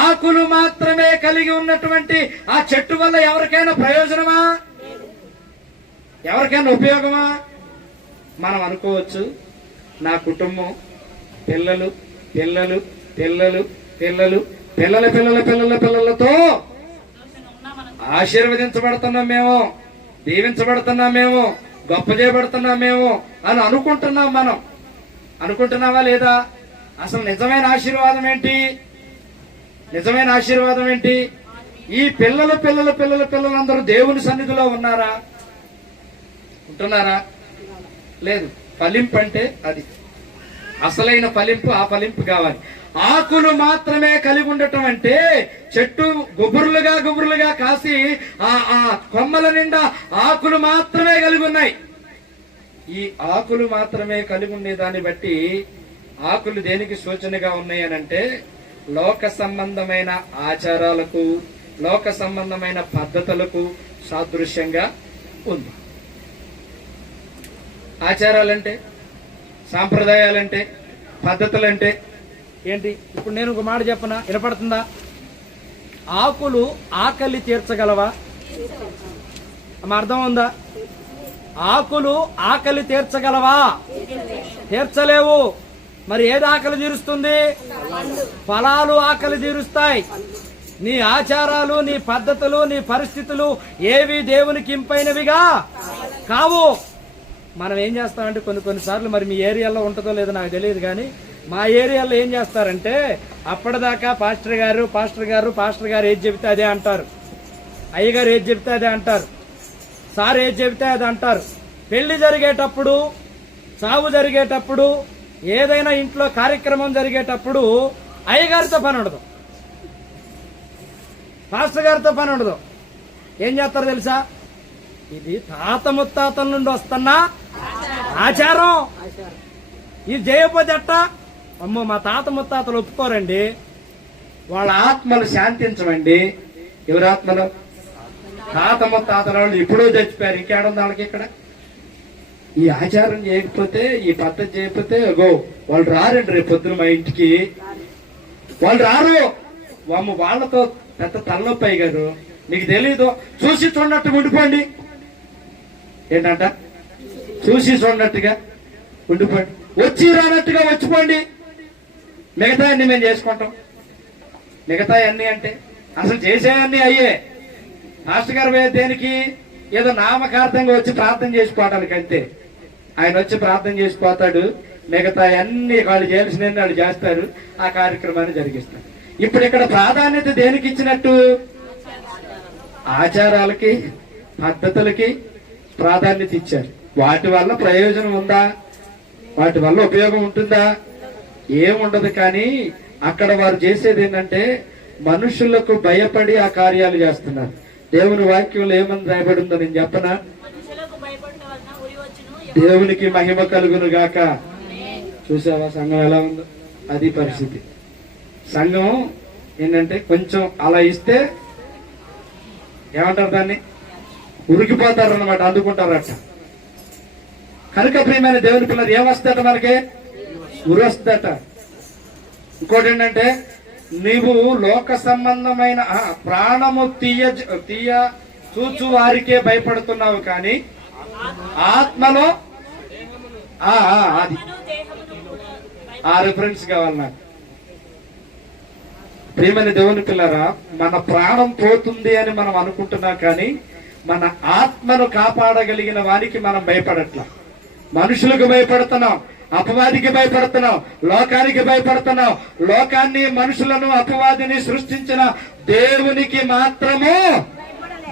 ఆకులు మాత్రమే కలిగి ఉన్నటువంటి ఆ చెట్టు వల్ల ఎవరికైనా ప్రయోజనమా? ఎవరికైనా ఉపయోగమా? మనం అనుకోవచ్చు, నా కుటుంబం, పిల్లలు పిల్లలు పిల్లలు పిల్లలు పిల్లలతో ఆశీర్వదించబడుతున్నాం మేము, దీవించబడుతున్నాం మేము, గొప్ప చేయబడుతున్నాం మేము అని అనుకుంటున్నాం. మనం అనుకుంటున్నావా లేదా? అసలు నిజమైన ఆశీర్వాదం ఏంటి? నిజమైన ఆశీర్వాదం ఏంటి? ఈ పిల్లలందరూ దేవుని సన్నిధిలో ఉన్నారా? ఉంటున్నారా? లేదు. ఫలింపు అంటే అది అసలైన ఫలింపు. ఆ ఫలింపు కావాలి. ఆకులు మాత్రమే కలిగి ఉండటం అంటే చెట్టు గుబురులుగా కాసి ఆ కొమ్మల నిండా ఆకులు మాత్రమే కలిగి ఉన్నాయి. ఈ ఆకులు మాత్రమే కలిగి ఉండే దాన్ని బట్టి ఆకులు దేనికి సూచనగా ఉన్నాయి అనంటే లోక సంబంధమైన ఆచారాలకు, లోక సంబంధమైన పద్ధతులకు సాదృశ్యంగా ఉంది. ఆచారాలంటే, సాంప్రదాయాలంటే, పద్ధతులంటే ఏంటి? ఇప్పుడు నేను ఒక మాట చెప్పనా, వినపడుతుందా? ఆకులు ఆకలి తీర్చగలవా? అర్థం ఉందా? ఆకులు ఆకలి తీర్చగలవా? తీర్చలేవు. మరి ఏది ఆకలి తీరుస్తుంది? ఫలాలు ఆకలి తీరుస్తాయి. నీ ఆచారాలు, నీ పద్ధతులు, నీ పరిస్థితులు ఏవి దేవునికి ఇంపైనవిగా కావు. మనం ఏం చేస్తామంటే కొన్నిసార్లు, మరి మీ ఏరియాలో ఉంటుందో లేదో నాకు తెలియదు కానీ, మా ఏరియాలో ఏం చేస్తారంటే అప్పటిదాకా పాస్టర్ గారు ఏది చెబితే అదే అంటారు, అయ్యగారు ఏది చెబితే అదే అంటారు, సార్ ఏది చెబితే అది అంటారు. పెళ్లి జరిగేటప్పుడు, చావు జరిగేటప్పుడు, ఏదైనా ఇంట్లో కార్యక్రమం జరిగేటప్పుడు అయ్యగారితో పని ఉండదు, పాస్టర్ గారితో పని ఉండదు. ఏం చేస్తారో తెలుసా? ఇది తాత ముత్తాతల నుండి వస్తున్న ఆచారం. ఇది చేయకపోతే ఎట్ట? అమ్మో, మా తాత ముత్తాతలు ఒప్పుకోరండి, వాళ్ళ ఆత్మలు శాంతించవండి. ఎవరి ఆత్మలు? తాత ముత్తాతల వాళ్ళు ఎప్పుడో చచ్చిపోయారు. ఇంకేడుంది వాళ్ళకి ఇక్కడ? ఈ ఆచారం చేయకపోతే, ఈ పద్ధతి చేయకపోతే వాళ్ళు రారండి. రేపు పొద్దున మా ఇంటికి వాళ్ళు రారు. వాళ్ళతో పెద్ద తలనొప్పి అయ్యారు. మీకు తెలీదు. చూసి చూడనట్టు ఉండిపోండి. ఏంటంట? చూసి చూడనట్టుగా ఉండిపోండి. వచ్చి రానట్టుగా వచ్చిపోండి. మిగతా అన్ని మేము చేసుకుంటాం. మిగతా అన్ని అంటే అసలు చేసేవన్నీ అయ్యే. మాస్టర్ గారు దేనికి? ఏదో నామకార్థంగా వచ్చి ప్రార్థన చేసిపోవడానికి అంతే. ఆయన వచ్చి ప్రార్థన చేసిపోతాడు. మిగతా అన్ని వాళ్ళు చేయాల్సిన వాళ్ళు చేస్తారు. ఆ కార్యక్రమాన్ని జరిగిస్తారు. ఇప్పుడు ఇక్కడ ప్రాధాన్యత దేనికి ఇచ్చినట్టు? ఆచారాలకి, పద్ధతులకి ప్రాధాన్యత ఇచ్చారు. వాటి వల్ల ప్రయోజనం ఉందా? వాటి వల్ల ఉపయోగం ఉంటుందా? ఏముండదు. కానీ అక్కడ వారు చేసేది ఏంటంటే మనుషులకు భయపడి ఆ కార్యాలు చేస్తున్నారు. దేవుని వాక్యంలో ఏమని రాయబడి ఉందో నేను చెప్పనా? దేవునికి మహిమ కలుగును గాక. చూసావా సంఘం ఎలా ఉందో? అది పరిస్థితి. సంఘం ఏంటంటే కొంచెం అలా ఇస్తే ఏమంటారు దాన్ని? ఉరికిపోతారు అన్నమాట, అందుకుంటారట. కనుక ప్రియమైన దేవుని పిల్లలు ఏమొస్తుందట? మనకి ఉరి వస్తుందట. ఇంకోటి ఏంటంటే నీవు లోక సంబంధమైన ప్రాణము తీయ చూచు వారికే భయపడుతున్నావు, కానీ ఆత్మలో అది ఆ రిఫరెన్స్ కావాలి నాకు. ప్రియమైన దేవుని పిల్లరా, మన ప్రాణం పోతుంది అని మనం అనుకుంటున్నాం, కానీ మన ఆత్మను కాపాడగలిగిన వారికి మనం భయపడట్లా. మనుషులకు భయపడుతున్నాం, అపవాదికి భయపడుతున్నాం, లోకానికి భయపడుతున్నాం. లోకాన్ని, మనుషులను, అపవాదిని సృష్టించిన దేవునికి మాత్రము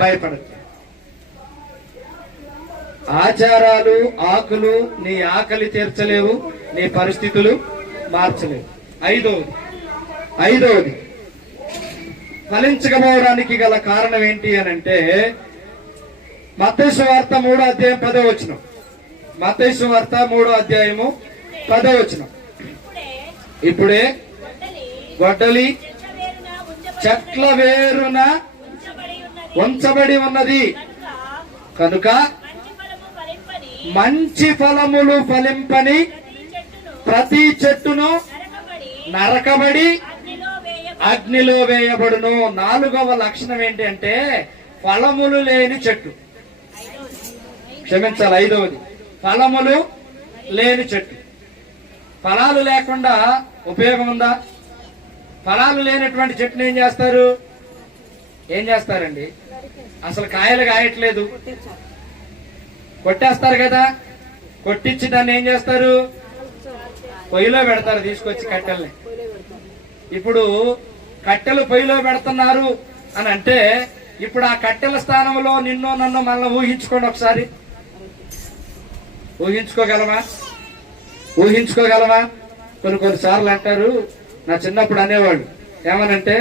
భయపడట్లేదు. ఆచారాలు, ఆకులు నీ ఆకలి తీర్చలేవు, నీ పరిస్థితులు మార్చలేవు. ఐదవది ఫలించకపోవడానికి గల కారణం ఏంటి అనంటే మత్తయి సువార్త 3వ అధ్యాయం 10వ వచనం. మత్తయి సువార్త 3వ అధ్యాయము 10వ వచనం. ఇప్పుడే గొడ్డలి చెట్ల వేరున ఉంచబడి ఉన్నది కనుక మంచి ఫలములు ఫలింపని ప్రతి చెట్టును నరకబడి అగ్నిలో వేయబడును. 4వ లక్షణం ఏంటి అంటే ఫలములు లేని చెట్టు. క్షమించాలి, 5వది ఫలములు లేని చెట్టు. ఫలాలు లేకుండా ఉపయోగం ఉందా? ఫలాలు లేనటువంటి చెట్టుని ఏం చేస్తారండి? అసలు కాయలు కాయట్లేదు, కొట్టేస్తారు కదా. కొట్టించి దాన్ని ఏం చేస్తారు? పొయ్యిలో పెడతారు తీసుకొచ్చి కట్టెల్ని. ఇప్పుడు కట్టెలు పొయ్యిలో పెడుతున్నారు అని అంటే ఇప్పుడు ఆ కట్టెల స్థానంలో నిన్నో నన్ను మళ్ళీ ఊహించుకోండి ఒకసారి. ఊహించుకోగలమా? కొన్నిసార్లు అంటారు, నా చిన్నప్పుడు అనేవాళ్ళు ఏమనంటే,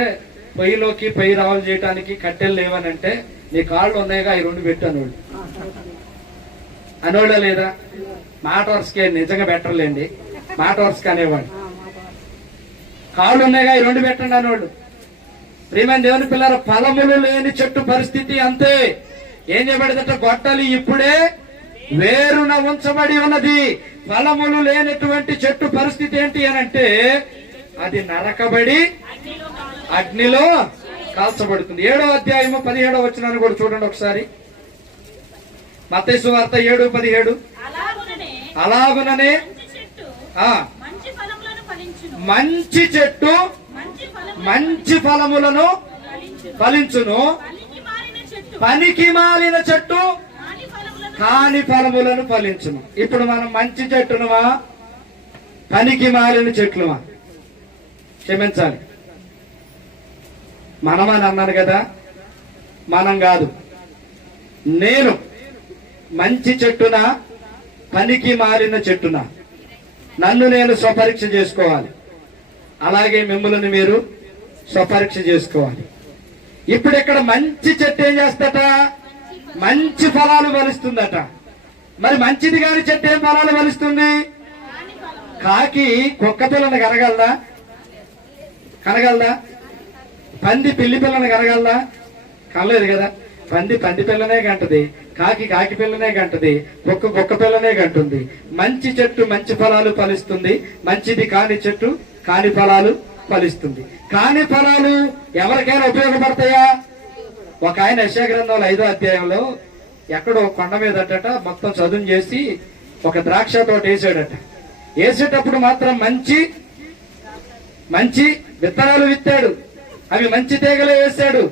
పొయ్యి రావాలి చేయడానికి కట్టెలు లేవనంటే నీ కాళ్ళు ఉన్నాయిగా అవి 2 పెట్టు అనేవాళ్ళ లేదా? మాట వరుసకే, నిజంగా పెట్టర్లేండి, మాట వరుసకి అనేవాళ్ళు. కాళ్ళు ఉన్నాయిగా అవి 2 పెట్టండి అనేవాళ్ళు. ప్రియమైన దేవుని పిల్లల, ఫలములు లేని చెట్టు పరిస్థితి అంతే. ఏం చేయబడిందంటే గొడ్డలి ఇప్పుడే వేరున ఉంచబడి ఉన్నది. ఫలములు లేనటువంటి చెట్టు పరిస్థితి ఏంటి అనంటే అది నరకబడి అగ్నిలో కాల్చబడుతుంది. 7వ అధ్యాయము 17వ వచనాన్ని కూడా చూడండి ఒకసారి. మత్తయి సువార్త 7:17. అలాగుననే మంచి చెట్టు మంచి ఫలములను ఫలించును, పనికి మాలిన చెట్టు కాని ఫలములను ఫలించును. ఇప్పుడు మనం మంచి చెట్టునువా, పనికి మాలిన చెట్లుమా? క్షమించాలి, మనమని అన్నాను కదా, మనం కాదు. నేను మంచి చెట్టునా, పనికి మాలిన చెట్టునా? నన్ను నేను స్వపరీక్ష చేసుకోవాలి, అలాగే మిమ్మల్ని మీరు స్వపరీక్ష చేసుకోవాలి. ఇప్పుడు ఇక్కడ మంచి చెట్టు ఏం చేస్తట? మంచి ఫలాలు ఫలిస్తుందట. మరి మంచిది కాని చెట్టు ఏం ఫలాలు ఫలిస్తుంది? కాకి కుక్క పిల్లని కనగలదా? పంది పిల్లి పిల్లని కనగలదా? కనలేదు కదా. పంది పిల్లనే కంటది, కాకి పిల్లనే కంటది, కుక్క పిల్లనే కంటుంది. మంచి చెట్టు మంచి ఫలాలు ఫలిస్తుంది, మంచిది కాని చెట్టు కాని ఫలాలు ఫలిస్తుంది. కాని ఫలాలు ఎవరికైనా ఉపయోగపడతాయా? ఒక ఆయన యెషయా గ్రంథంలో 5వ అధ్యాయంలో ఎక్కడో కొండ మీద మొత్తం చదును చేసి ఒక ద్రాక్ష తోట వేసాడట. వేసేటప్పుడు మాత్రం మంచి విత్తనాలు విత్తాడు, అవి మంచి తీగలే వేశాడు.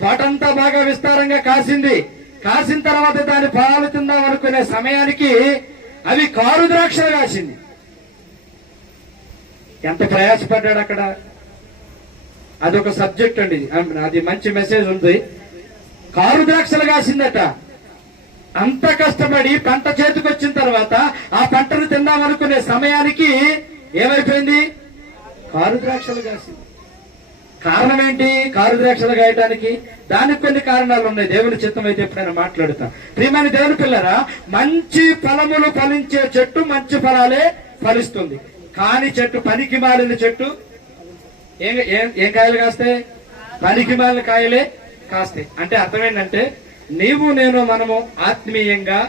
తోటంతా బాగా విస్తారంగా కాసింది. కాసిన తర్వాత దాని ఫలాలు తిందాం అనుకునే సమయానికి అవి కారు ద్రాక్షలు కాసింది. ఎంత ప్రయాసపడ్డాడు అక్కడ. అదొక సబ్జెక్ట్ అండి, అది మంచి మెసేజ్ ఉంది. కారు ద్రాక్షలు కాసిందట. అంత కష్టపడి పంట చేతికి వచ్చిన తర్వాత ఆ పంటను తిందామనుకునే సమయానికి ఏమైపోయింది? కారు ద్రాక్షలు కాసింది. కారణం ఏంటి కారు ద్రాక్షలు కాయటానికి? దానికి కొన్ని కారణాలు ఉన్నాయి. దేవుని చిత్తం అయితే ఎప్పుడైనా మాట్లాడుతా. ప్రియమైన దేవుని పిల్లరా, మంచి ఫలములు ఫలించే చెట్టు మంచి ఫలాలే ఫలిస్తుంది. కాని చెట్టు, పనికి మాలిన చెట్టు ఏం కాయలు కాస్తాయి? పనికి మాలిన కాయలే కాస్తాయి. అంటే అర్థం ఏంటంటే మనము ఆత్మీయంగా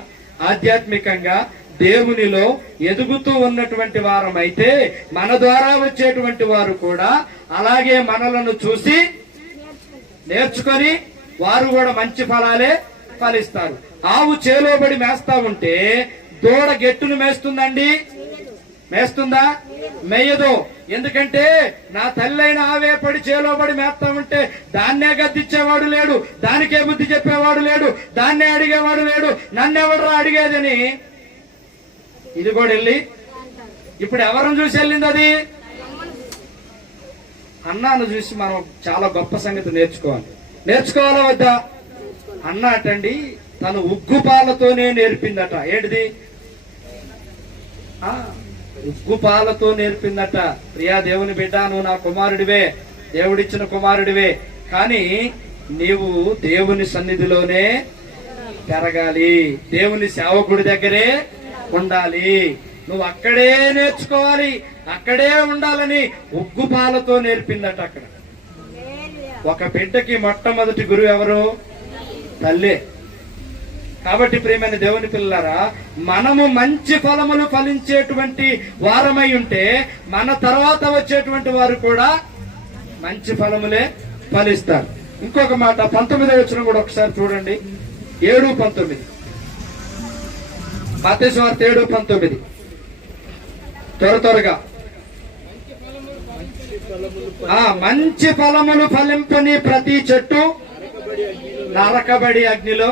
ఆధ్యాత్మికంగా దేవునిలో ఎదుగుతూ ఉన్నటువంటి వారం అయితే మన ద్వారా వచ్చేటువంటి వారు కూడా అలాగే మనలను చూసి నేర్చుకొని వారు కూడా మంచి ఫలాలే ఫలిస్తారు. ఆవు చేలోబడి మేస్తా ఉంటే దూడ గెట్టును మేస్తుందండి? మేస్తుందా? మేయదు. ఎందుకంటే నా తల్లైన ఆవే పడి చేలోబడి మేస్తా ఉంటే దాన్నే గద్దిచ్చేవాడు లేడు, దానికే బుద్ధి చెప్పేవాడు లేడు, దాన్నే అడిగేవాడు లేడు, నన్నెవడరా అడిగేదని ఇది కూడా వెళ్ళి ఇప్పుడు ఎవరిని చూసి వెళ్ళింది? అది అన్నాను చూసి మనం చాలా గొప్ప సంగతి నేర్చుకోవాలా వద్దా? అన్న అటండి తను ఉగ్గుపాలతోనే నేర్పిందట. ఏంటిది? ఉగ్గుపాలతో నేర్పిందట. ప్రియా దేవుని బిడ్డ, నువ్వు నా కుమారుడివే, దేవుడిచ్చిన కుమారుడివే, కానీ నీవు దేవుని సన్నిధిలోనే పెరగాలి, దేవుని సేవకుడి దగ్గరే ఉండాలి, నువ్వు అక్కడే నేర్చుకోవాలి, అక్కడే ఉండాలని ఉగ్గుపాలతో నేర్పిందట. అక్కడ ఒక బిడ్డకి మొట్టమొదటి గురువు ఎవరు? తల్లే. కాబట్టి ప్రియమైన దేవుని పిల్లలారా, మనము మంచి ఫలములు ఫలించేటువంటి వారమై ఉంటే మన తర్వాత వచ్చేటువంటి వారు కూడా మంచి ఫలములే ఫలిస్తారు. ఇంకొక మాట 19వ వచనం కూడా ఒకసారి చూడండి. 7:19 మత్తయి సువార్త 7:19 త్వరగా మంచి ఫలములు ఫలింపని ప్రతి చెట్టు నరకబడి అగ్నిలో నరకబడి అగ్నిలో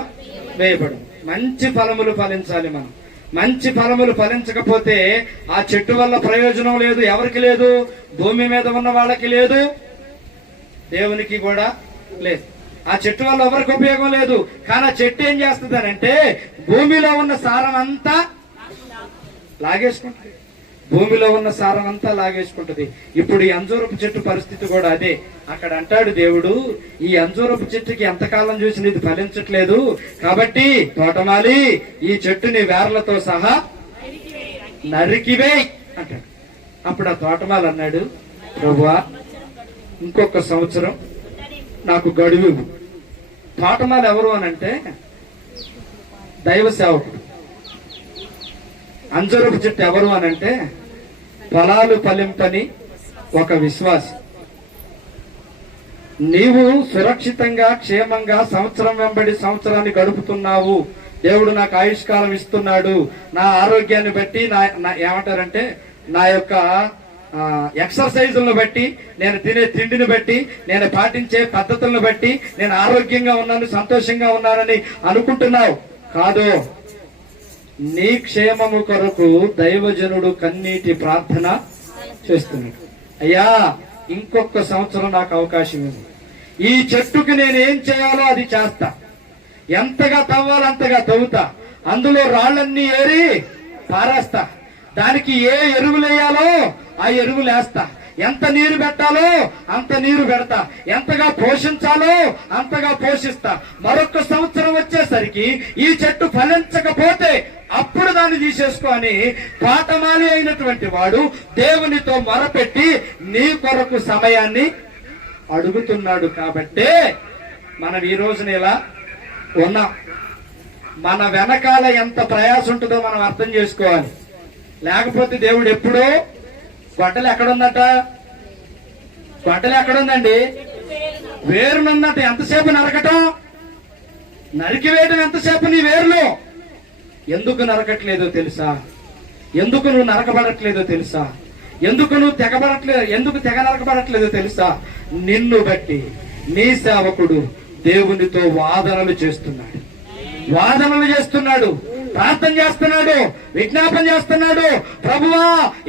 వేయబడు. మంచి ఫలములు ఫలించాలి మనం. మంచి ఫలములు ఫలించకపోతే ఆ చెట్టు వల్ల ప్రయోజనం లేదు. ఎవరికి లేదు? భూమి మీద ఉన్న వాళ్ళకి లేదు, దేవునికి కూడా లేదు. ఆ చెట్టు వల్ల ఎవరికి ఉపయోగం లేదు. కానీ ఆ చెట్టు ఏం చేస్తుందనంటే భూమిలో ఉన్న సారం అంతా లాగేసుకుంటుంది. భూమిలో ఉన్న సారం అంతా లాగేసుకుంటది. ఇప్పుడు ఈ అంజూరపు చెట్టు పరిస్థితి కూడా అదే. అక్కడ అంటాడు దేవుడు, ఈ అంజూరపు చెట్టుకి ఎంతకాలం చూసి ఇది ఫలించట్లేదు, కాబట్టి తోటమాలి ఈ చెట్టుని వేర్లతో సహా నరికివేయ్ అంటాడు. అప్పుడు ఆ తోటమాలి అన్నాడు, ప్రభువా ఇంకొక సంవత్సరం నాకు గడువు. తోటమాలి ఎవరు అనంటే దైవ సేవకుడు. అంజూరపు చెట్టు ఎవరు అనంటే ఫలాలు ఫలింపని ఒక విశ్వాసి. నీవు సురక్షితంగా క్షేమంగా సంవత్సరం వెంబడి సంవత్సరాన్ని గడుపుతున్నావు. దేవుడు నాకు ఆయుష్కాలం ఇస్తున్నాడు. నా ఆరోగ్యాన్ని బట్టి ఏమంటారంటే నా యొక్క ఎక్సర్సైజులను బట్టి, నేను తినే తిండిని బట్టి, నేను పాటించే పద్ధతులను బట్టి నేను ఆరోగ్యంగా ఉన్నాను, సంతోషంగా ఉన్నానని అనుకుంటున్నావు. కాదు, నీ క్షేమము కొరకు దైవజనుడు కన్నీటి ప్రార్థన చేస్తున్నాడు. అయ్యా ఇంకొక సంవత్సరం నాకు అవకాశం ఉంది. ఈ చెట్టుకి నేను ఏం చేయాలో అది చేస్తా. ఎంతగా తవ్వాలో అంతగా తవ్వుతా. అందులో రాళ్ళన్నీ ఏరి పారేస్తా. దానికి ఏ ఎరువులు వేయాలో ఆ ఎరువులు వేస్తా. ఎంత నీరు పెట్టాలో అంత నీరు పెడతా. ఎంతగా పోషించాలో అంతగా పోషిస్తా. మరొక సంవత్సరం వచ్చేసరికి ఈ చెట్టు ఫలించకపోతే అప్పుడు దాన్ని తీసేసుకొని పాటమాలి అయినటువంటి వాడు దేవునితో మొరపెట్టి నీ కొరకు సమయాన్ని అడుగుతున్నాడు. కాబట్టే మనం ఈ రోజున ఇలా ఉన్నాం. మన వెనకాల ఎంత ప్రయాసం ఉంటుందో మనం అర్థం చేసుకోవాలి. లేకపోతే దేవుడు ఎప్పుడో గొడ్డలు ఎక్కడుందట? గొడ్డలు ఎక్కడుందండి? వేరునున్నట్టు. ఎంతసేపు నరకటం, నరికివేయడం ఎంతసేపు నీ వేరులో. ఎందుకు నరకట్లేదో తెలుసా? ఎందుకు నువ్వు నరకబడట్లేదో తెలుసా? ఎందుకు నువ్వు ఎందుకు తెగ నరకబడట్లేదో తెలుసా? నిన్ను బట్టి నీ సేవకుడు దేవునితో వాదనలు చేస్తున్నాడు. ప్రార్థన చేస్తున్నాడు, విజ్ఞాపన చేస్తున్నాడు. ప్రభువా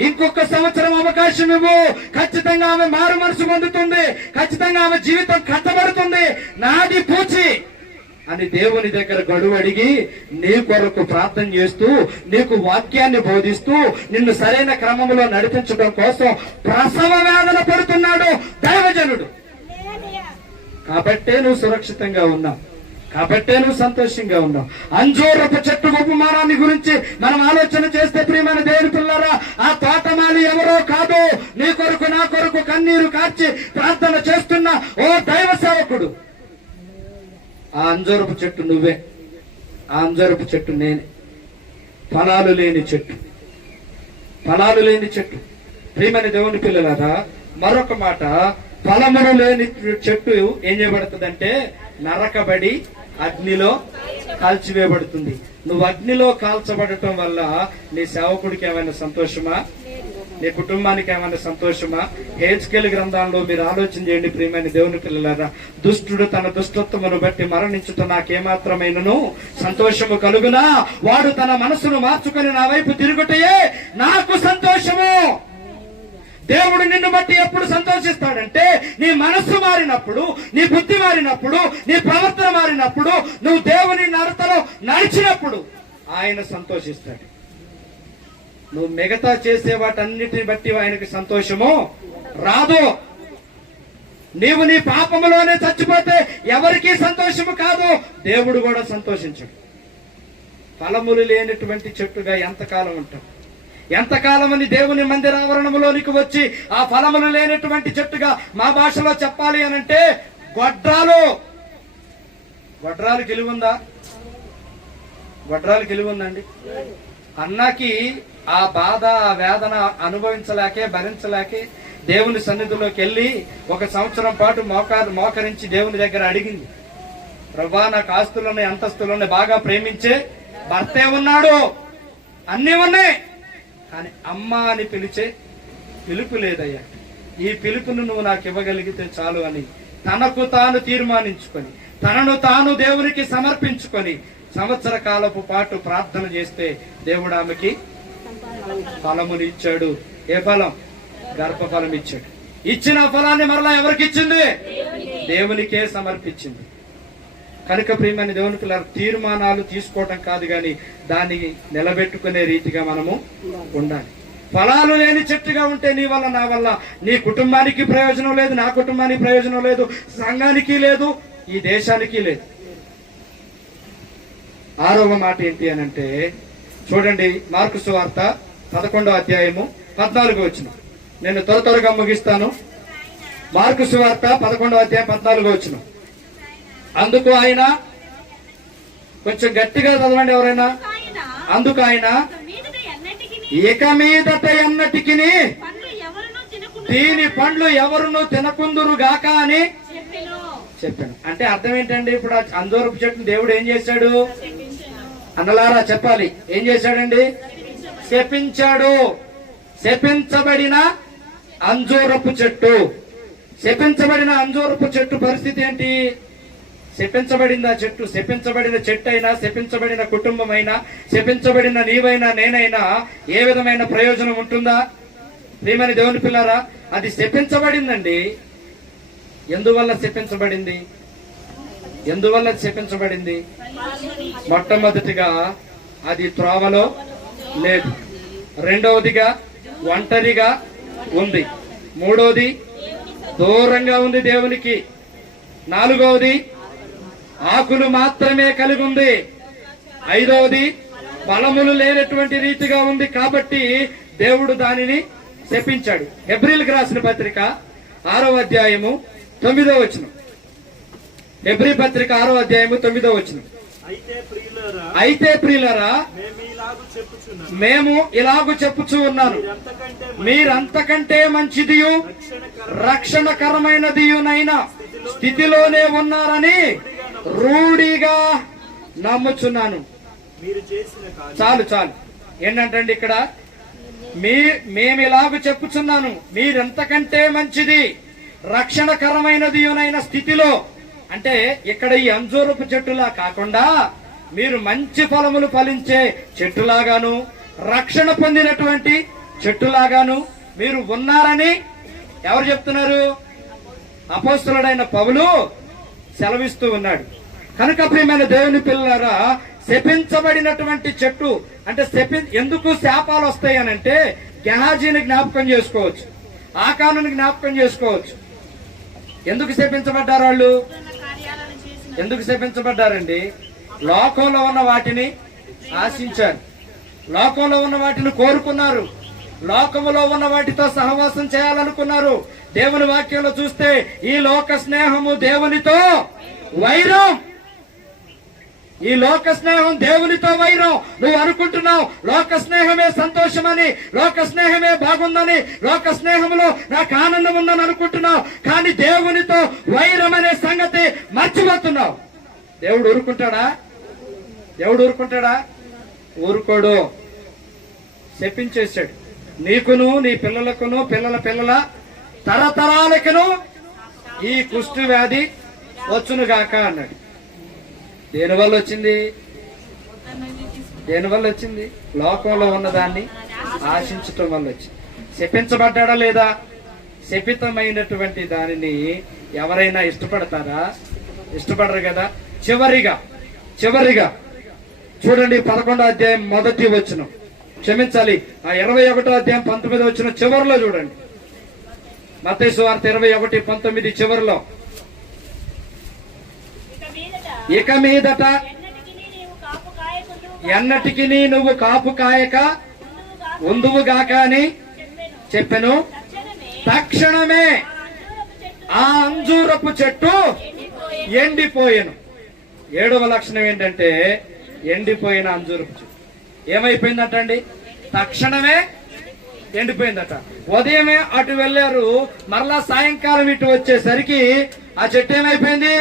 ఇంకొక సంవత్సరం అవకాశం ఇవ్వు. ఖచ్చితంగా ఆమె మారు మనసు పొందుతుంది. ఖచ్చితంగా ఆమె జీవితం కట్టబడుతుంది. నాది పూచి అని దేవుని దగ్గర గడువు అడిగి నీ కొరకు ప్రార్థన చేస్తూ, నీకు వాక్యాన్ని బోధిస్తూ, నిన్ను సరైన క్రమంలో నడిపించడం కోసం ప్రసవ వేదన పడుతున్నాడు దైవజనుడు. కాబట్టే నువ్వు సురక్షితంగా ఉన్నావు. కాబట్టే నువ్వు సంతోషంగా ఉన్నావు. అంజూరపు చెట్టు ఉపమానాన్ని గురించి మనం ఆలోచన చేస్తే ప్రియమైన దేవుని పిల్లరా, ఆ తోటమాలి ఎవరో కాదు, నీ కొరకు నా కొరకు కన్నీరు కార్చి ప్రార్థన చేస్తున్న ఓ దైవ సేవకుడు. ఆ అంజూరపు చెట్టు నువ్వే. ఆ అంజూరపు చెట్టు నేనే. ఫలాలు లేని చెట్టు. ప్రియమైన దేవుని పిల్లలారా, మరొక మాట, ఫలములు లేని చెట్టు ఏం చేయబడుతుందంటే నరకబడి అగ్నిలో కాల్చివేయబడుతుంది. నువ్వు అగ్నిలో కాల్చబడటం వల్ల నీ సేవకుడికి ఏమైనా సంతోషమా? నీ కుటుంబానికి ఏమైనా సంతోషమా? హెజ్కేలు గ్రంథంలో మీరు ఆలోచన చేయండి ప్రియమైన దేవుని పిల్లలారా. దుష్టుడు తన దుష్టత్వమును బట్టి మరణించుట నాకేమాత్రమైనను సంతోషము కలుగునా? వాడు తన మనసును మార్చుకొని నా వైపు తిరుగుటయే నాకు సంతోషము. దేవుడు నిన్ను బట్టి ఎప్పుడు సంతోషిస్తాడంటే నీ మనస్సు మారినప్పుడు, నీ బుద్ధి మారినప్పుడు, నీ ప్రవర్తన మారినప్పుడు, నువ్వు దేవుని నడతలో నడిచినప్పుడు ఆయన సంతోషిస్తాడు. నువ్వు మిగతా చేసే వాటన్నిటిని బట్టి ఆయనకి సంతోషము రాదు. నీవు నీ పాపములోనే చచ్చిపోతే ఎవరికీ సంతోషము కాదు, దేవుడు కూడా సంతోషించడు. ఫలములు లేనటువంటి చెట్టుగా ఎంతకాలం ఉంటాం? ఎంతకాలమని దేవుని మందిరావరణంలోనికి వచ్చి ఆ ఫలములు లేనటువంటి చెట్టుగా మా భాషలో చెప్పాలి అనంటే గొడ్రాలు గెలువుందా? గొడ్రాలు గెలువుందండి. అన్నకి ఆ బాధ, ఆ వేదన అనుభవించలేకే, భరించలేకే దేవుని సన్నిధిలోకి వెళ్ళి ఒక సంవత్సరం పాటు మోకరించి దేవుని దగ్గర అడిగింది, ప్రభువా నాకు ఆస్తులున్నాయి, అంతస్తులున్నాయి, బాగా ప్రేమించే భర్తే ఉన్నాడు, అన్నీ ఉన్నాయి, కానీ అమ్మ అని పిలిచే పిలుపు లేదయ్యా. ఈ పిలుపును నువ్వు నాకు ఇవ్వగలిగితే చాలు అని తనకు తాను తీర్మానించుకొని తనను తాను దేవునికి సమర్పించుకొని సంవత్సర కాలపు పాటు ప్రార్థన చేస్తే దేవుడు ఆమెకి ఫలముని ఇచ్చాడు. ఏ ఫలం? గర్భఫలం ఇచ్చాడు. ఇచ్చిన ఫలాన్ని మరలా ఎవరికి ఇచ్చింది? దేవునికే సమర్పించింది. కనుక ప్రియమైన దేవుని పిల్లలు, తీర్మానాలు తీసుకోవటం కాదు గాని దాన్ని నిలబెట్టుకునే రీతిగా మనము ఉండాలి. ఫలాలు లేని చెట్టుగా ఉంటే నీ వల్ల నా వల్ల నీ కుటుంబానికి ప్రయోజనం లేదు, నా కుటుంబానికి ప్రయోజనం లేదు, సంఘానికి లేదు, ఈ దేశానికి లేదు. 6వ మాట ఏంటి అని అంటే చూడండి, మార్కు సువార్త 11వ అధ్యాయము 14వ వచనం. నేను త్వరగా ముగిస్తాను. మార్కు సువార్త 11వ అధ్యాయం 14వ వచనం. అందుకు ఆయన, కొంచెం గట్టిగా చదవండి ఎవరైనా. అందుకు ఆయన, ఇక మీదట ఎన్నటికి దీని పండ్లు ఎవరును తినకుందురు గాక అని చెప్పాను. అంటే అర్థం ఏంటండి? ఇప్పుడు అంజూరపు చెట్టును దేవుడు ఏం చేశాడు? అన్నలారా చెప్పాలి, ఏం చేశాడండి? శపించాడు. శపించబడిన అంజూరపు చెట్టు. శపించబడిన అంజూరపు చెట్టు పరిస్థితి ఏంటి? శపించబడింది ఆ చెట్టు. శపించబడిన చెట్టు అయినా, శపించబడిన కుటుంబం అయినా, శపించబడిన నీవైనా నేనైనా ఏ విధమైన ప్రయోజనం ఉంటుందా? ప్రియమైన దేవుని పిల్లారా, అది శపించబడిందండి. ఎందువల్ల శపించబడింది? ఎందువల్ల శపించబడింది? మొట్టమొదటిగా అది త్రోవలో లేదు. రెండవదిగా ఒంటరిగా ఉంది. మూడవది దూరంగా ఉంది దేవునికి. నాలుగవది ఆకులు మాత్రమే కలిగి ఉంది. ఐదవది ఫలములు లేనటువంటి రీతిగా ఉంది. కాబట్టి దేవుడు దానిని శపించాడు. హెబ్రీలకు రాసిన పత్రిక 6వ అధ్యాయము 9వ వచనం. హెబ్రీ పత్రిక 6వ అధ్యాయము 9వ వచనం. అయితే ప్రియులరా, మేము ఇలాగు చెప్పుచూ ఉన్నాను, మీరంతకంటే మంచిదియు రక్షణకరమైనదియునైన స్థితిలోనే ఉన్నారని రూఢిగా నమ్ముచున్నాను. చాలు చాలు. ఏంటంటే ఇక్కడ మేము ఇలాగ చెప్పుచున్నాను, మీరెంతకంటే మంచిది రక్షణకరమైనదియునైన స్థితిలో. అంటే ఇక్కడ ఈ అంజూరపు చెట్టులా కాకుండా మీరు మంచి ఫలములు ఫలించే చెట్టులాగాను, రక్షణ పొందినటువంటి చెట్టులాగాను మీరు ఉన్నారని ఎవరు చెప్తున్నారు? అపోస్తలుడైన పౌలు సెలవిస్తూ ఉన్నాడు. కనుక ప్రియమైన దేవుని పిల్లలారా, శపించబడినటువంటి చెట్టు అంటే ఎందుకు శాపాలు వస్తాయి అని అంటే గెహాజీని జ్ఞాపకం చేసుకోవచ్చు, ఆకానుని జ్ఞాపకం చేసుకోవచ్చు. ఎందుకు శపించబడ్డారు వాళ్ళు? ఎందుకు శపించబడ్డారండి? లోకంలో ఉన్న వాటిని ఆశించారు, లోకంలో ఉన్న వాటిని కోరుకున్నారు, లోకములో ఉన్న వాటితో సహవాసం చేయాలనుకున్నారు. దేవుని వాక్యంలో చూస్తే ఈ లోక స్నేహము దేవునితో వైరం. ఈ లోక స్నేహం దేవునితో వైరం. నువ్వు అనుకుంటున్నావు లోక స్నేహమే సంతోషమని, లోక స్నేహమే బాగుందని, లోక స్నేహంలో నాకు ఆనందం ఉందని అనుకుంటున్నావు. కానీ దేవునితో వైరం అనే సంగతి మర్చిపోతున్నావు. దేవుడు ఊరుకుంటాడా? దేవుడు ఊరుకుంటాడా? ఊరుకోడు. శపించేశాడు. నీకును, నీ పిల్లలకును, పిల్లల పిల్లల తరతరాలకును ఈ కుష్టు వ్యాధి వచ్చునుగాక అన్నాడు. దేనివల్ల వచ్చింది? దేనివల్ల వచ్చింది? లోకంలో ఉన్నదాన్ని ఆశించటం వల్ల వచ్చింది. శపించబడ్డా లేదా? శపితమైనటువంటి దానిని ఎవరైనా ఇష్టపడతారా? ఇష్టపడరు కదా. చివరిగా చూడండి 11వ అధ్యాయం 1వ వచనం. క్షమించాలి, ఆ 21వ అధ్యాయం 19వ వచనం చివరిలో చూడండి. మత్తయి సువార్త 21:19 చివరిలో, ఇక మీదట ఎన్నటికి నువ్వు కాపు కాయక ఉందువుగాక అని చెప్పెను. తక్షణమే ఆ అంజూరపు చెట్టు ఎండిపోయెను. 7వ లక్షణం ఏంటంటే ఎండిపోయిన అంజూరపు చెట్టు ఏమైపోయిందట అండి? తక్షణమే ఎండిపోయిందట. ఉదయమే అటు వెళ్లారు, మరలా సాయంకాలం ఇటు వచ్చేసరికి ఆ చెట్టు ఏమైపోయింది?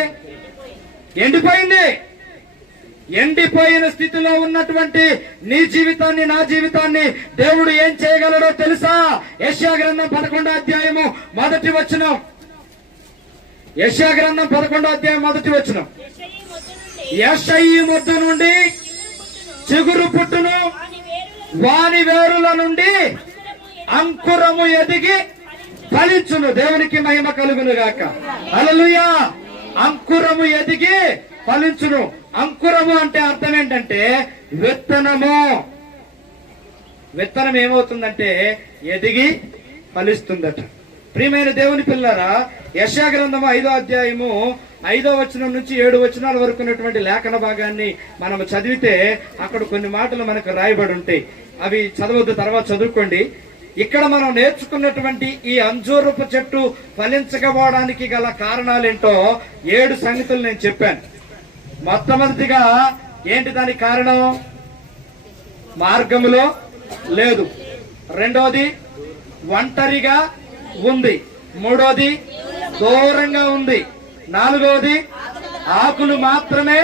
ఎండిపోయింది. ఎండిపోయిన స్థితిలో ఉన్నటువంటి నీ జీవితాన్ని, నా జీవితాన్ని దేవుడు ఏం చేయగలడో తెలుసా? యెషయా గ్రంథం 11వ అధ్యాయము 1వ వచనం. యెషయా గ్రంథం 11వ అధ్యాయం 1వ వచనం. యెషయి మొద్దు నుండి చిగురు పుట్టును, వాని వేరుల నుండి అంకురము ఎదిగి ఫలించును. దేవునికి మహిమ కలుగును గాక. హల్లెలూయా. అంకురము ఎదిగి ఫలించును. అంకురము అంటే అర్థం ఏంటంటే విత్తనము. విత్తనం ఏమవుతుందంటే ఎదిగి ఫలిస్తుందట. ప్రియమైన దేవుని పిల్లరా, యెషయా గ్రంథము 5వ అధ్యాయము 5వ వచనం నుంచి 7 వచనాల వరకు ఉన్నటువంటి లేఖన భాగాన్ని మనం చదివితే అక్కడ కొన్ని మాటలు మనకు రాయబడి ఉంటాయి. అవి చదవద్దు, తర్వాత చదువుకోండి. ఇక్కడ మనం నేర్చుకున్నటువంటి ఈ అంజూరపు చెట్టు ఫలించకపోవడానికి గల కారణాలేంటో 7 సంగతులు నేను చెప్పాను. మొట్టమొదటిగా ఏంటి దానికి కారణం? మార్గములో లేదు. రెండోది ఒంటరిగా ఉంది. మూడోది దూరంగా ఉంది. నాలుగోది ఆకులు మాత్రమే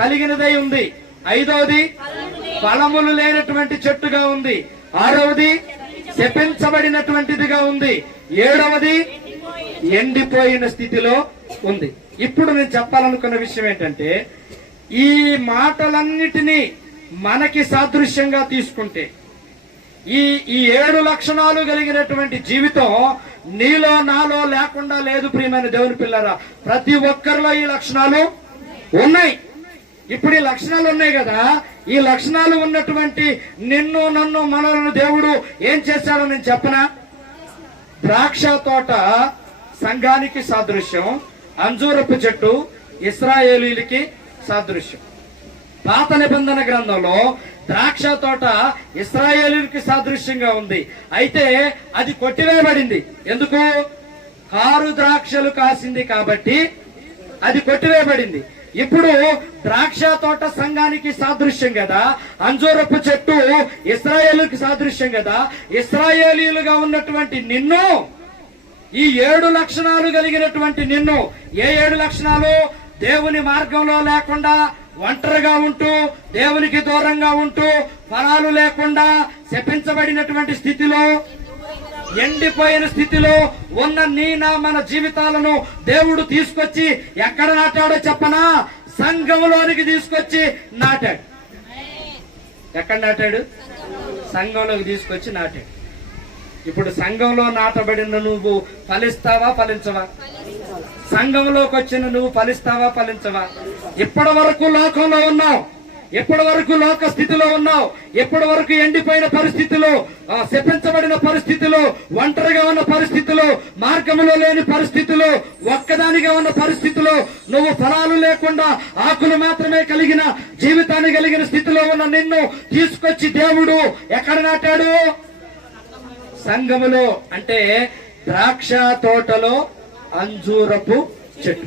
కలిగినదై ఉంది. ఐదవది ఫలములు లేనటువంటి చెట్టుగా ఉంది. ఆరవది శపించబడినటువంటిదిగా ఉంది. ఏడవది ఎండిపోయిన స్థితిలో ఉంది. ఇప్పుడు నేను చెప్పాలనుకున్న విషయం ఏంటంటే, ఈ మాటలన్నిటినీ మనకి సాదృశ్యంగా తీసుకుంటే ఈ 7 లక్షణాలు కలిగినటువంటి జీవితం నీలో నాలో లేకుండా లేదు. ప్రియమైన దేవుని పిల్లరా, ప్రతి ఒక్కరిలో ఈ లక్షణాలు ఉన్నాయి. ఇప్పుడు ఈ లక్షణాలు ఉన్నాయి కదా, ఈ లక్షణాలు ఉన్నటువంటి నిన్ను, నన్ను, మనలను దేవుడు ఏం చేశాడో నేను చెప్పనా? ద్రాక్ష తోట సంఘానికి సాదృశ్యం, అంజూరపు చెట్టు ఇశ్రాయేలీయులకి సాదృశ్యం. పాత నిబంధన గ్రంథంలో ద్రాక్ష తోట ఇశ్రాయేలీయులకి సాదృశ్యంగా ఉంది. అయితే అది కొట్టివేయబడింది. ఎందుకు? కారు ద్రాక్షలు కాసింది కాబట్టి అది కొట్టివేయబడింది. ఇప్పుడు ద్రాక్ష తోట సంఘానికి సాదృశ్యం కదా, అంజూరపు చెట్టు ఇశ్రాయేలుకి సాదృశ్యం కదా. ఇశ్రాయేలీయులుగా ఉన్నటువంటి నిన్ను, ఈ 7 లక్షణాలు కలిగినటువంటి నిన్ను, ఏ 7 లక్షణాలు? దేవుని మార్గంలో లేకుండా ఒంటరిగా ఉంటూ, దేవునికి దూరంగా ఉంటూ, ఫలాలు లేకుండా శపించబడినటువంటి స్థితిలో, ఎండిపోయిన స్థితిలో ఉన్న మన జీవితాలను దేవుడు తీసుకొచ్చి ఎక్కడ నాటాడో చెప్పనా? సంఘంలోనికి తీసుకొచ్చి నాటాడు. ఎక్కడ నాటాడు? సంఘంలోకి తీసుకొచ్చి నాటాడు. ఇప్పుడు సంఘంలో నాటబడిన నువ్వు ఫలిస్తావా, ఫలించవా? సంఘంలోకి వచ్చిన నువ్వు ఫలిస్తావా, ఫలించవా? ఇప్పటి వరకు లోకంలో ఉన్నావు, ఎప్పటి వరకు లోక స్థితిలో ఉన్నావు, ఎప్పటి వరకు ఎండిపోయిన పరిస్థితిలో, శపించబడిన పరిస్థితిలో, ఒంటరిగా ఉన్న పరిస్థితిలో, మార్గంలో లేని పరిస్థితిలో, ఒక్కదానిగా ఉన్న పరిస్థితిలో, నువ్వు ఫలాలు లేకుండా ఆకులు మాత్రమే కలిగిన జీవితాన్ని కలిగిన స్థితిలో ఉన్న నిన్ను తీసుకొచ్చి దేవుడు ఎక్కడ నాటాడు? సంఘములో. అంటే ద్రాక్ష తోటలో అంజూరపు చెట్టు.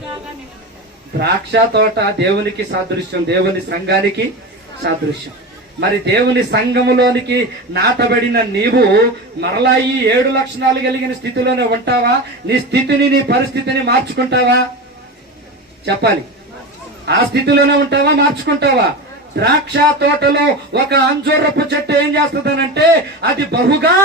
ద్రాక్ష తోట దేవునికి సాదృశ్యం, దేవుని సంఘానికి సాదృశ్యం. మరి దేవుని సంఘములోనికి నాటబడిన నీవు మరలా ఈ 7 లక్షణాలు కలిగిన స్థితిలోనే ఉంటావా? నీ స్థితిని, నీ పరిస్థితిని మార్చుకుంటావా? చెప్పాలి. ఆ స్థితిలోనే ఉంటావా, మార్చుకుంటావా? ద్రాక్ష తోటలో ఒక అంజూరపు చెట్టు ఏం చేస్తుందనంటే అది బహుగా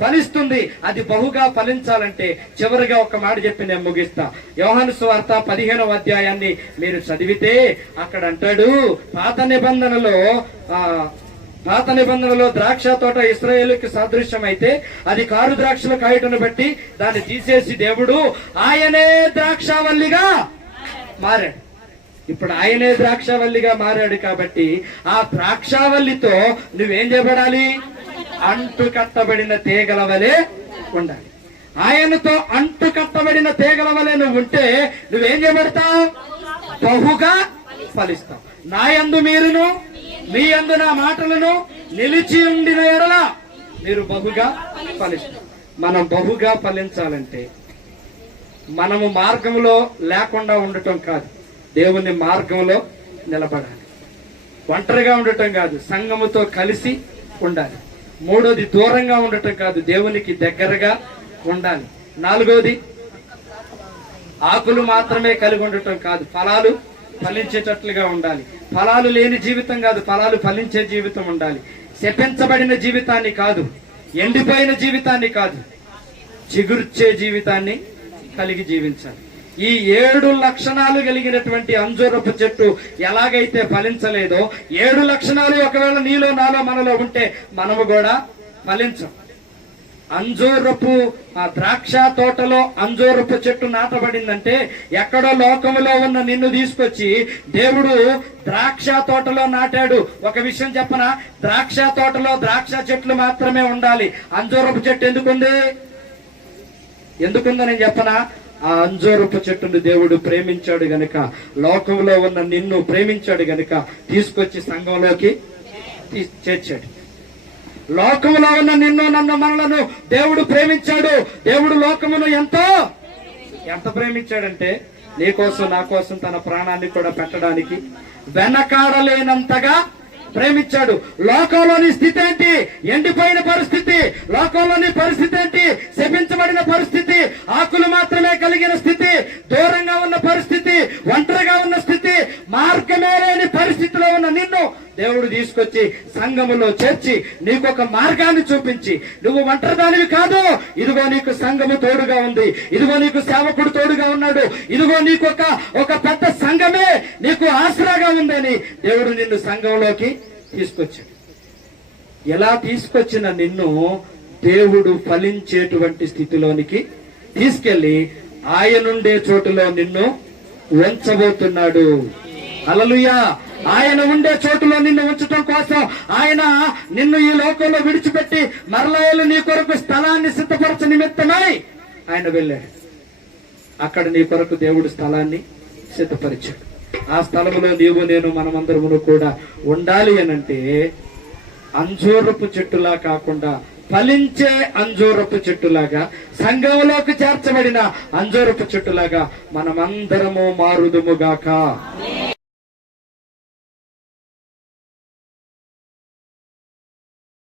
ఫలిస్తుంది. అది బహుగా ఫలించాలంటే చివరిగా ఒక మాట చెప్పి నేను ముగిస్తా. యోహాను సువార్త 15వ అధ్యాయాన్ని మీరు చదివితే అక్కడ అంటాడు, పాత నిబంధనలో ద్రాక్ష తోట ఇశ్రాయేలుకి సాదృశ్యం అయితే అది కారు ద్రాక్షల కాయటను బట్టి దాన్ని తీసేసి దేవుడు ఆయనే ద్రాక్షావల్లిగా మారాడు. ఇప్పుడు ఆయనే ద్రాక్షావల్లిగా మారాడు కాబట్టి ఆ ద్రాక్షావల్లితో నువ్వేం చేయబడాలి? అంటు కట్టబడిన తీగల వలె ఉండాలి. ఆయనతో అంటు కట్టబడిన తీగల వలె నువ్వు ఉంటే నువ్వేం చేయబడతావు? బహుగా ఫలిస్తావు. నా యందు మీరును, మీ యందు నా మాటలను నిలిచి ఉండిన ఎడల మీరు బహుగా ఫలిస్తారు. మనం బహుగా ఫలించాలంటే మనము మార్గంలో లేకుండా ఉండటం కాదు, దేవుని మార్గంలో నిలబడాలి. ఒంటరిగా ఉండటం కాదు, సంఘముతో కలిసి ఉండాలి. మూడోది దూరంగా ఉండటం కాదు, దేవునికి దగ్గరగా ఉండాలి. నాలుగోది ఆకులు మాత్రమే కలిగి ఉండటం కాదు, ఫలాలు ఫలించేటట్లుగా ఉండాలి. ఫలాలు లేని జీవితం కాదు, ఫలాలు ఫలించే జీవితం ఉండాలి. శపించబడిన జీవితాన్ని కాదు, ఎండిపోయిన జీవితాన్ని కాదు, చిగుర్చే జీవితాన్ని కలిగి జీవించాలి. ఈ 7 లక్షణాలు కలిగినటువంటి అంజూరపు చెట్టు ఎలాగైతే ఫలించలేదో, 7 లక్షణాలు ఒకవేళ నీలో నాలో మనలో ఉంటే మనము కూడా ఫలించం. అంజూరపు ద్రాక్ష తోటలో అంజూరపు చెట్టు నాటబడిందంటే ఎక్కడో లోకములో ఉన్న నిన్ను తీసుకొచ్చి దేవుడు ద్రాక్ష తోటలో నాటాడు. ఒక విషయం చెప్పనా, ద్రాక్ష తోటలో ద్రాక్ష చెట్లు మాత్రమే ఉండాలి. అంజూరపు చెట్టు ఎందుకుందో నేను చెప్పనా, ఆ అంజూరపు చెట్టును దేవుడు ప్రేమించాడు గనుక, లోకంలో ఉన్న నిన్ను ప్రేమించాడు గనుక తీసుకొచ్చి సంఘంలోకి చేర్చాడు. లోకములో ఉన్న నిన్ను నన్ను మనలను దేవుడు ప్రేమించాడు. దేవుడు లోకమును ఎంత ప్రేమించాడంటే నీకోసం నా కోసం తన ప్రాణాన్ని కూడా పెట్టడానికి వెనకాడలేనంతగా ప్రేమించాడు. లోకంలోని స్థితి ఏంటి? ఎండిపోయిన పరిస్థితి. లోకంలోని పరిస్థితి ఏంటి? శపించబడిన పరిస్థితి, ఆకులు మాత్రమే కలిగిన స్థితి, దూరంగా ఉన్న పరిస్థితి, ఒంటరిగా ఉన్న స్థితి, మార్గమే లేని పరిస్థితిలో ఉన్న నిన్ను దేవుడు తీసుకొచ్చి సంఘములో చేర్చి నీకొక మార్గాన్ని చూపించి, నువ్వు ఒంటరిదానివి కాదు, ఇదిగో నీకు సంఘము తోడుగా ఉంది, ఇదిగో నీకు సేవకుడు తోడుగా ఉన్నాడు, ఇదిగో నీకు ఒక పెద్ద సంఘమే నీకు ఆసరాగా ఉందని దేవుడు నిన్ను సంఘంలోకి తీసుకొచ్చాడు. ఎలా తీసుకొచ్చిన నిన్ను దేవుడు ఫలించేటువంటి స్థితిలోనికి తీసుకెళ్లి ఆయనుండే చోటులో నిన్ను ఉంచబోతున్నాడు. హల్లెలూయా. ఆయన ఉండే చోటులో నిన్ను ఉంచడం కోసం ఆయన నిన్ను ఈ లోకంలో విడిచిపెట్టి మరలా నీ కొరకు స్థలాన్ని సిద్ధపరచ నిమిత్తమై ఆయన వెళ్ళాడు. అక్కడ నీ కొరకు దేవుడు స్థలాన్ని సిద్ధపరిచాడు. ఆ స్థలంలో నీవు నేను మనమందరమును కూడా ఉండాలి అనంటే అంజూరపు చెట్టులా కాకుండా ఫలించే అంజూరపు చెట్టులాగా, సంఘంలోకి చేర్చబడిన అంజూరపు చెట్టులాగా మనమందరము మారుదుముగాక.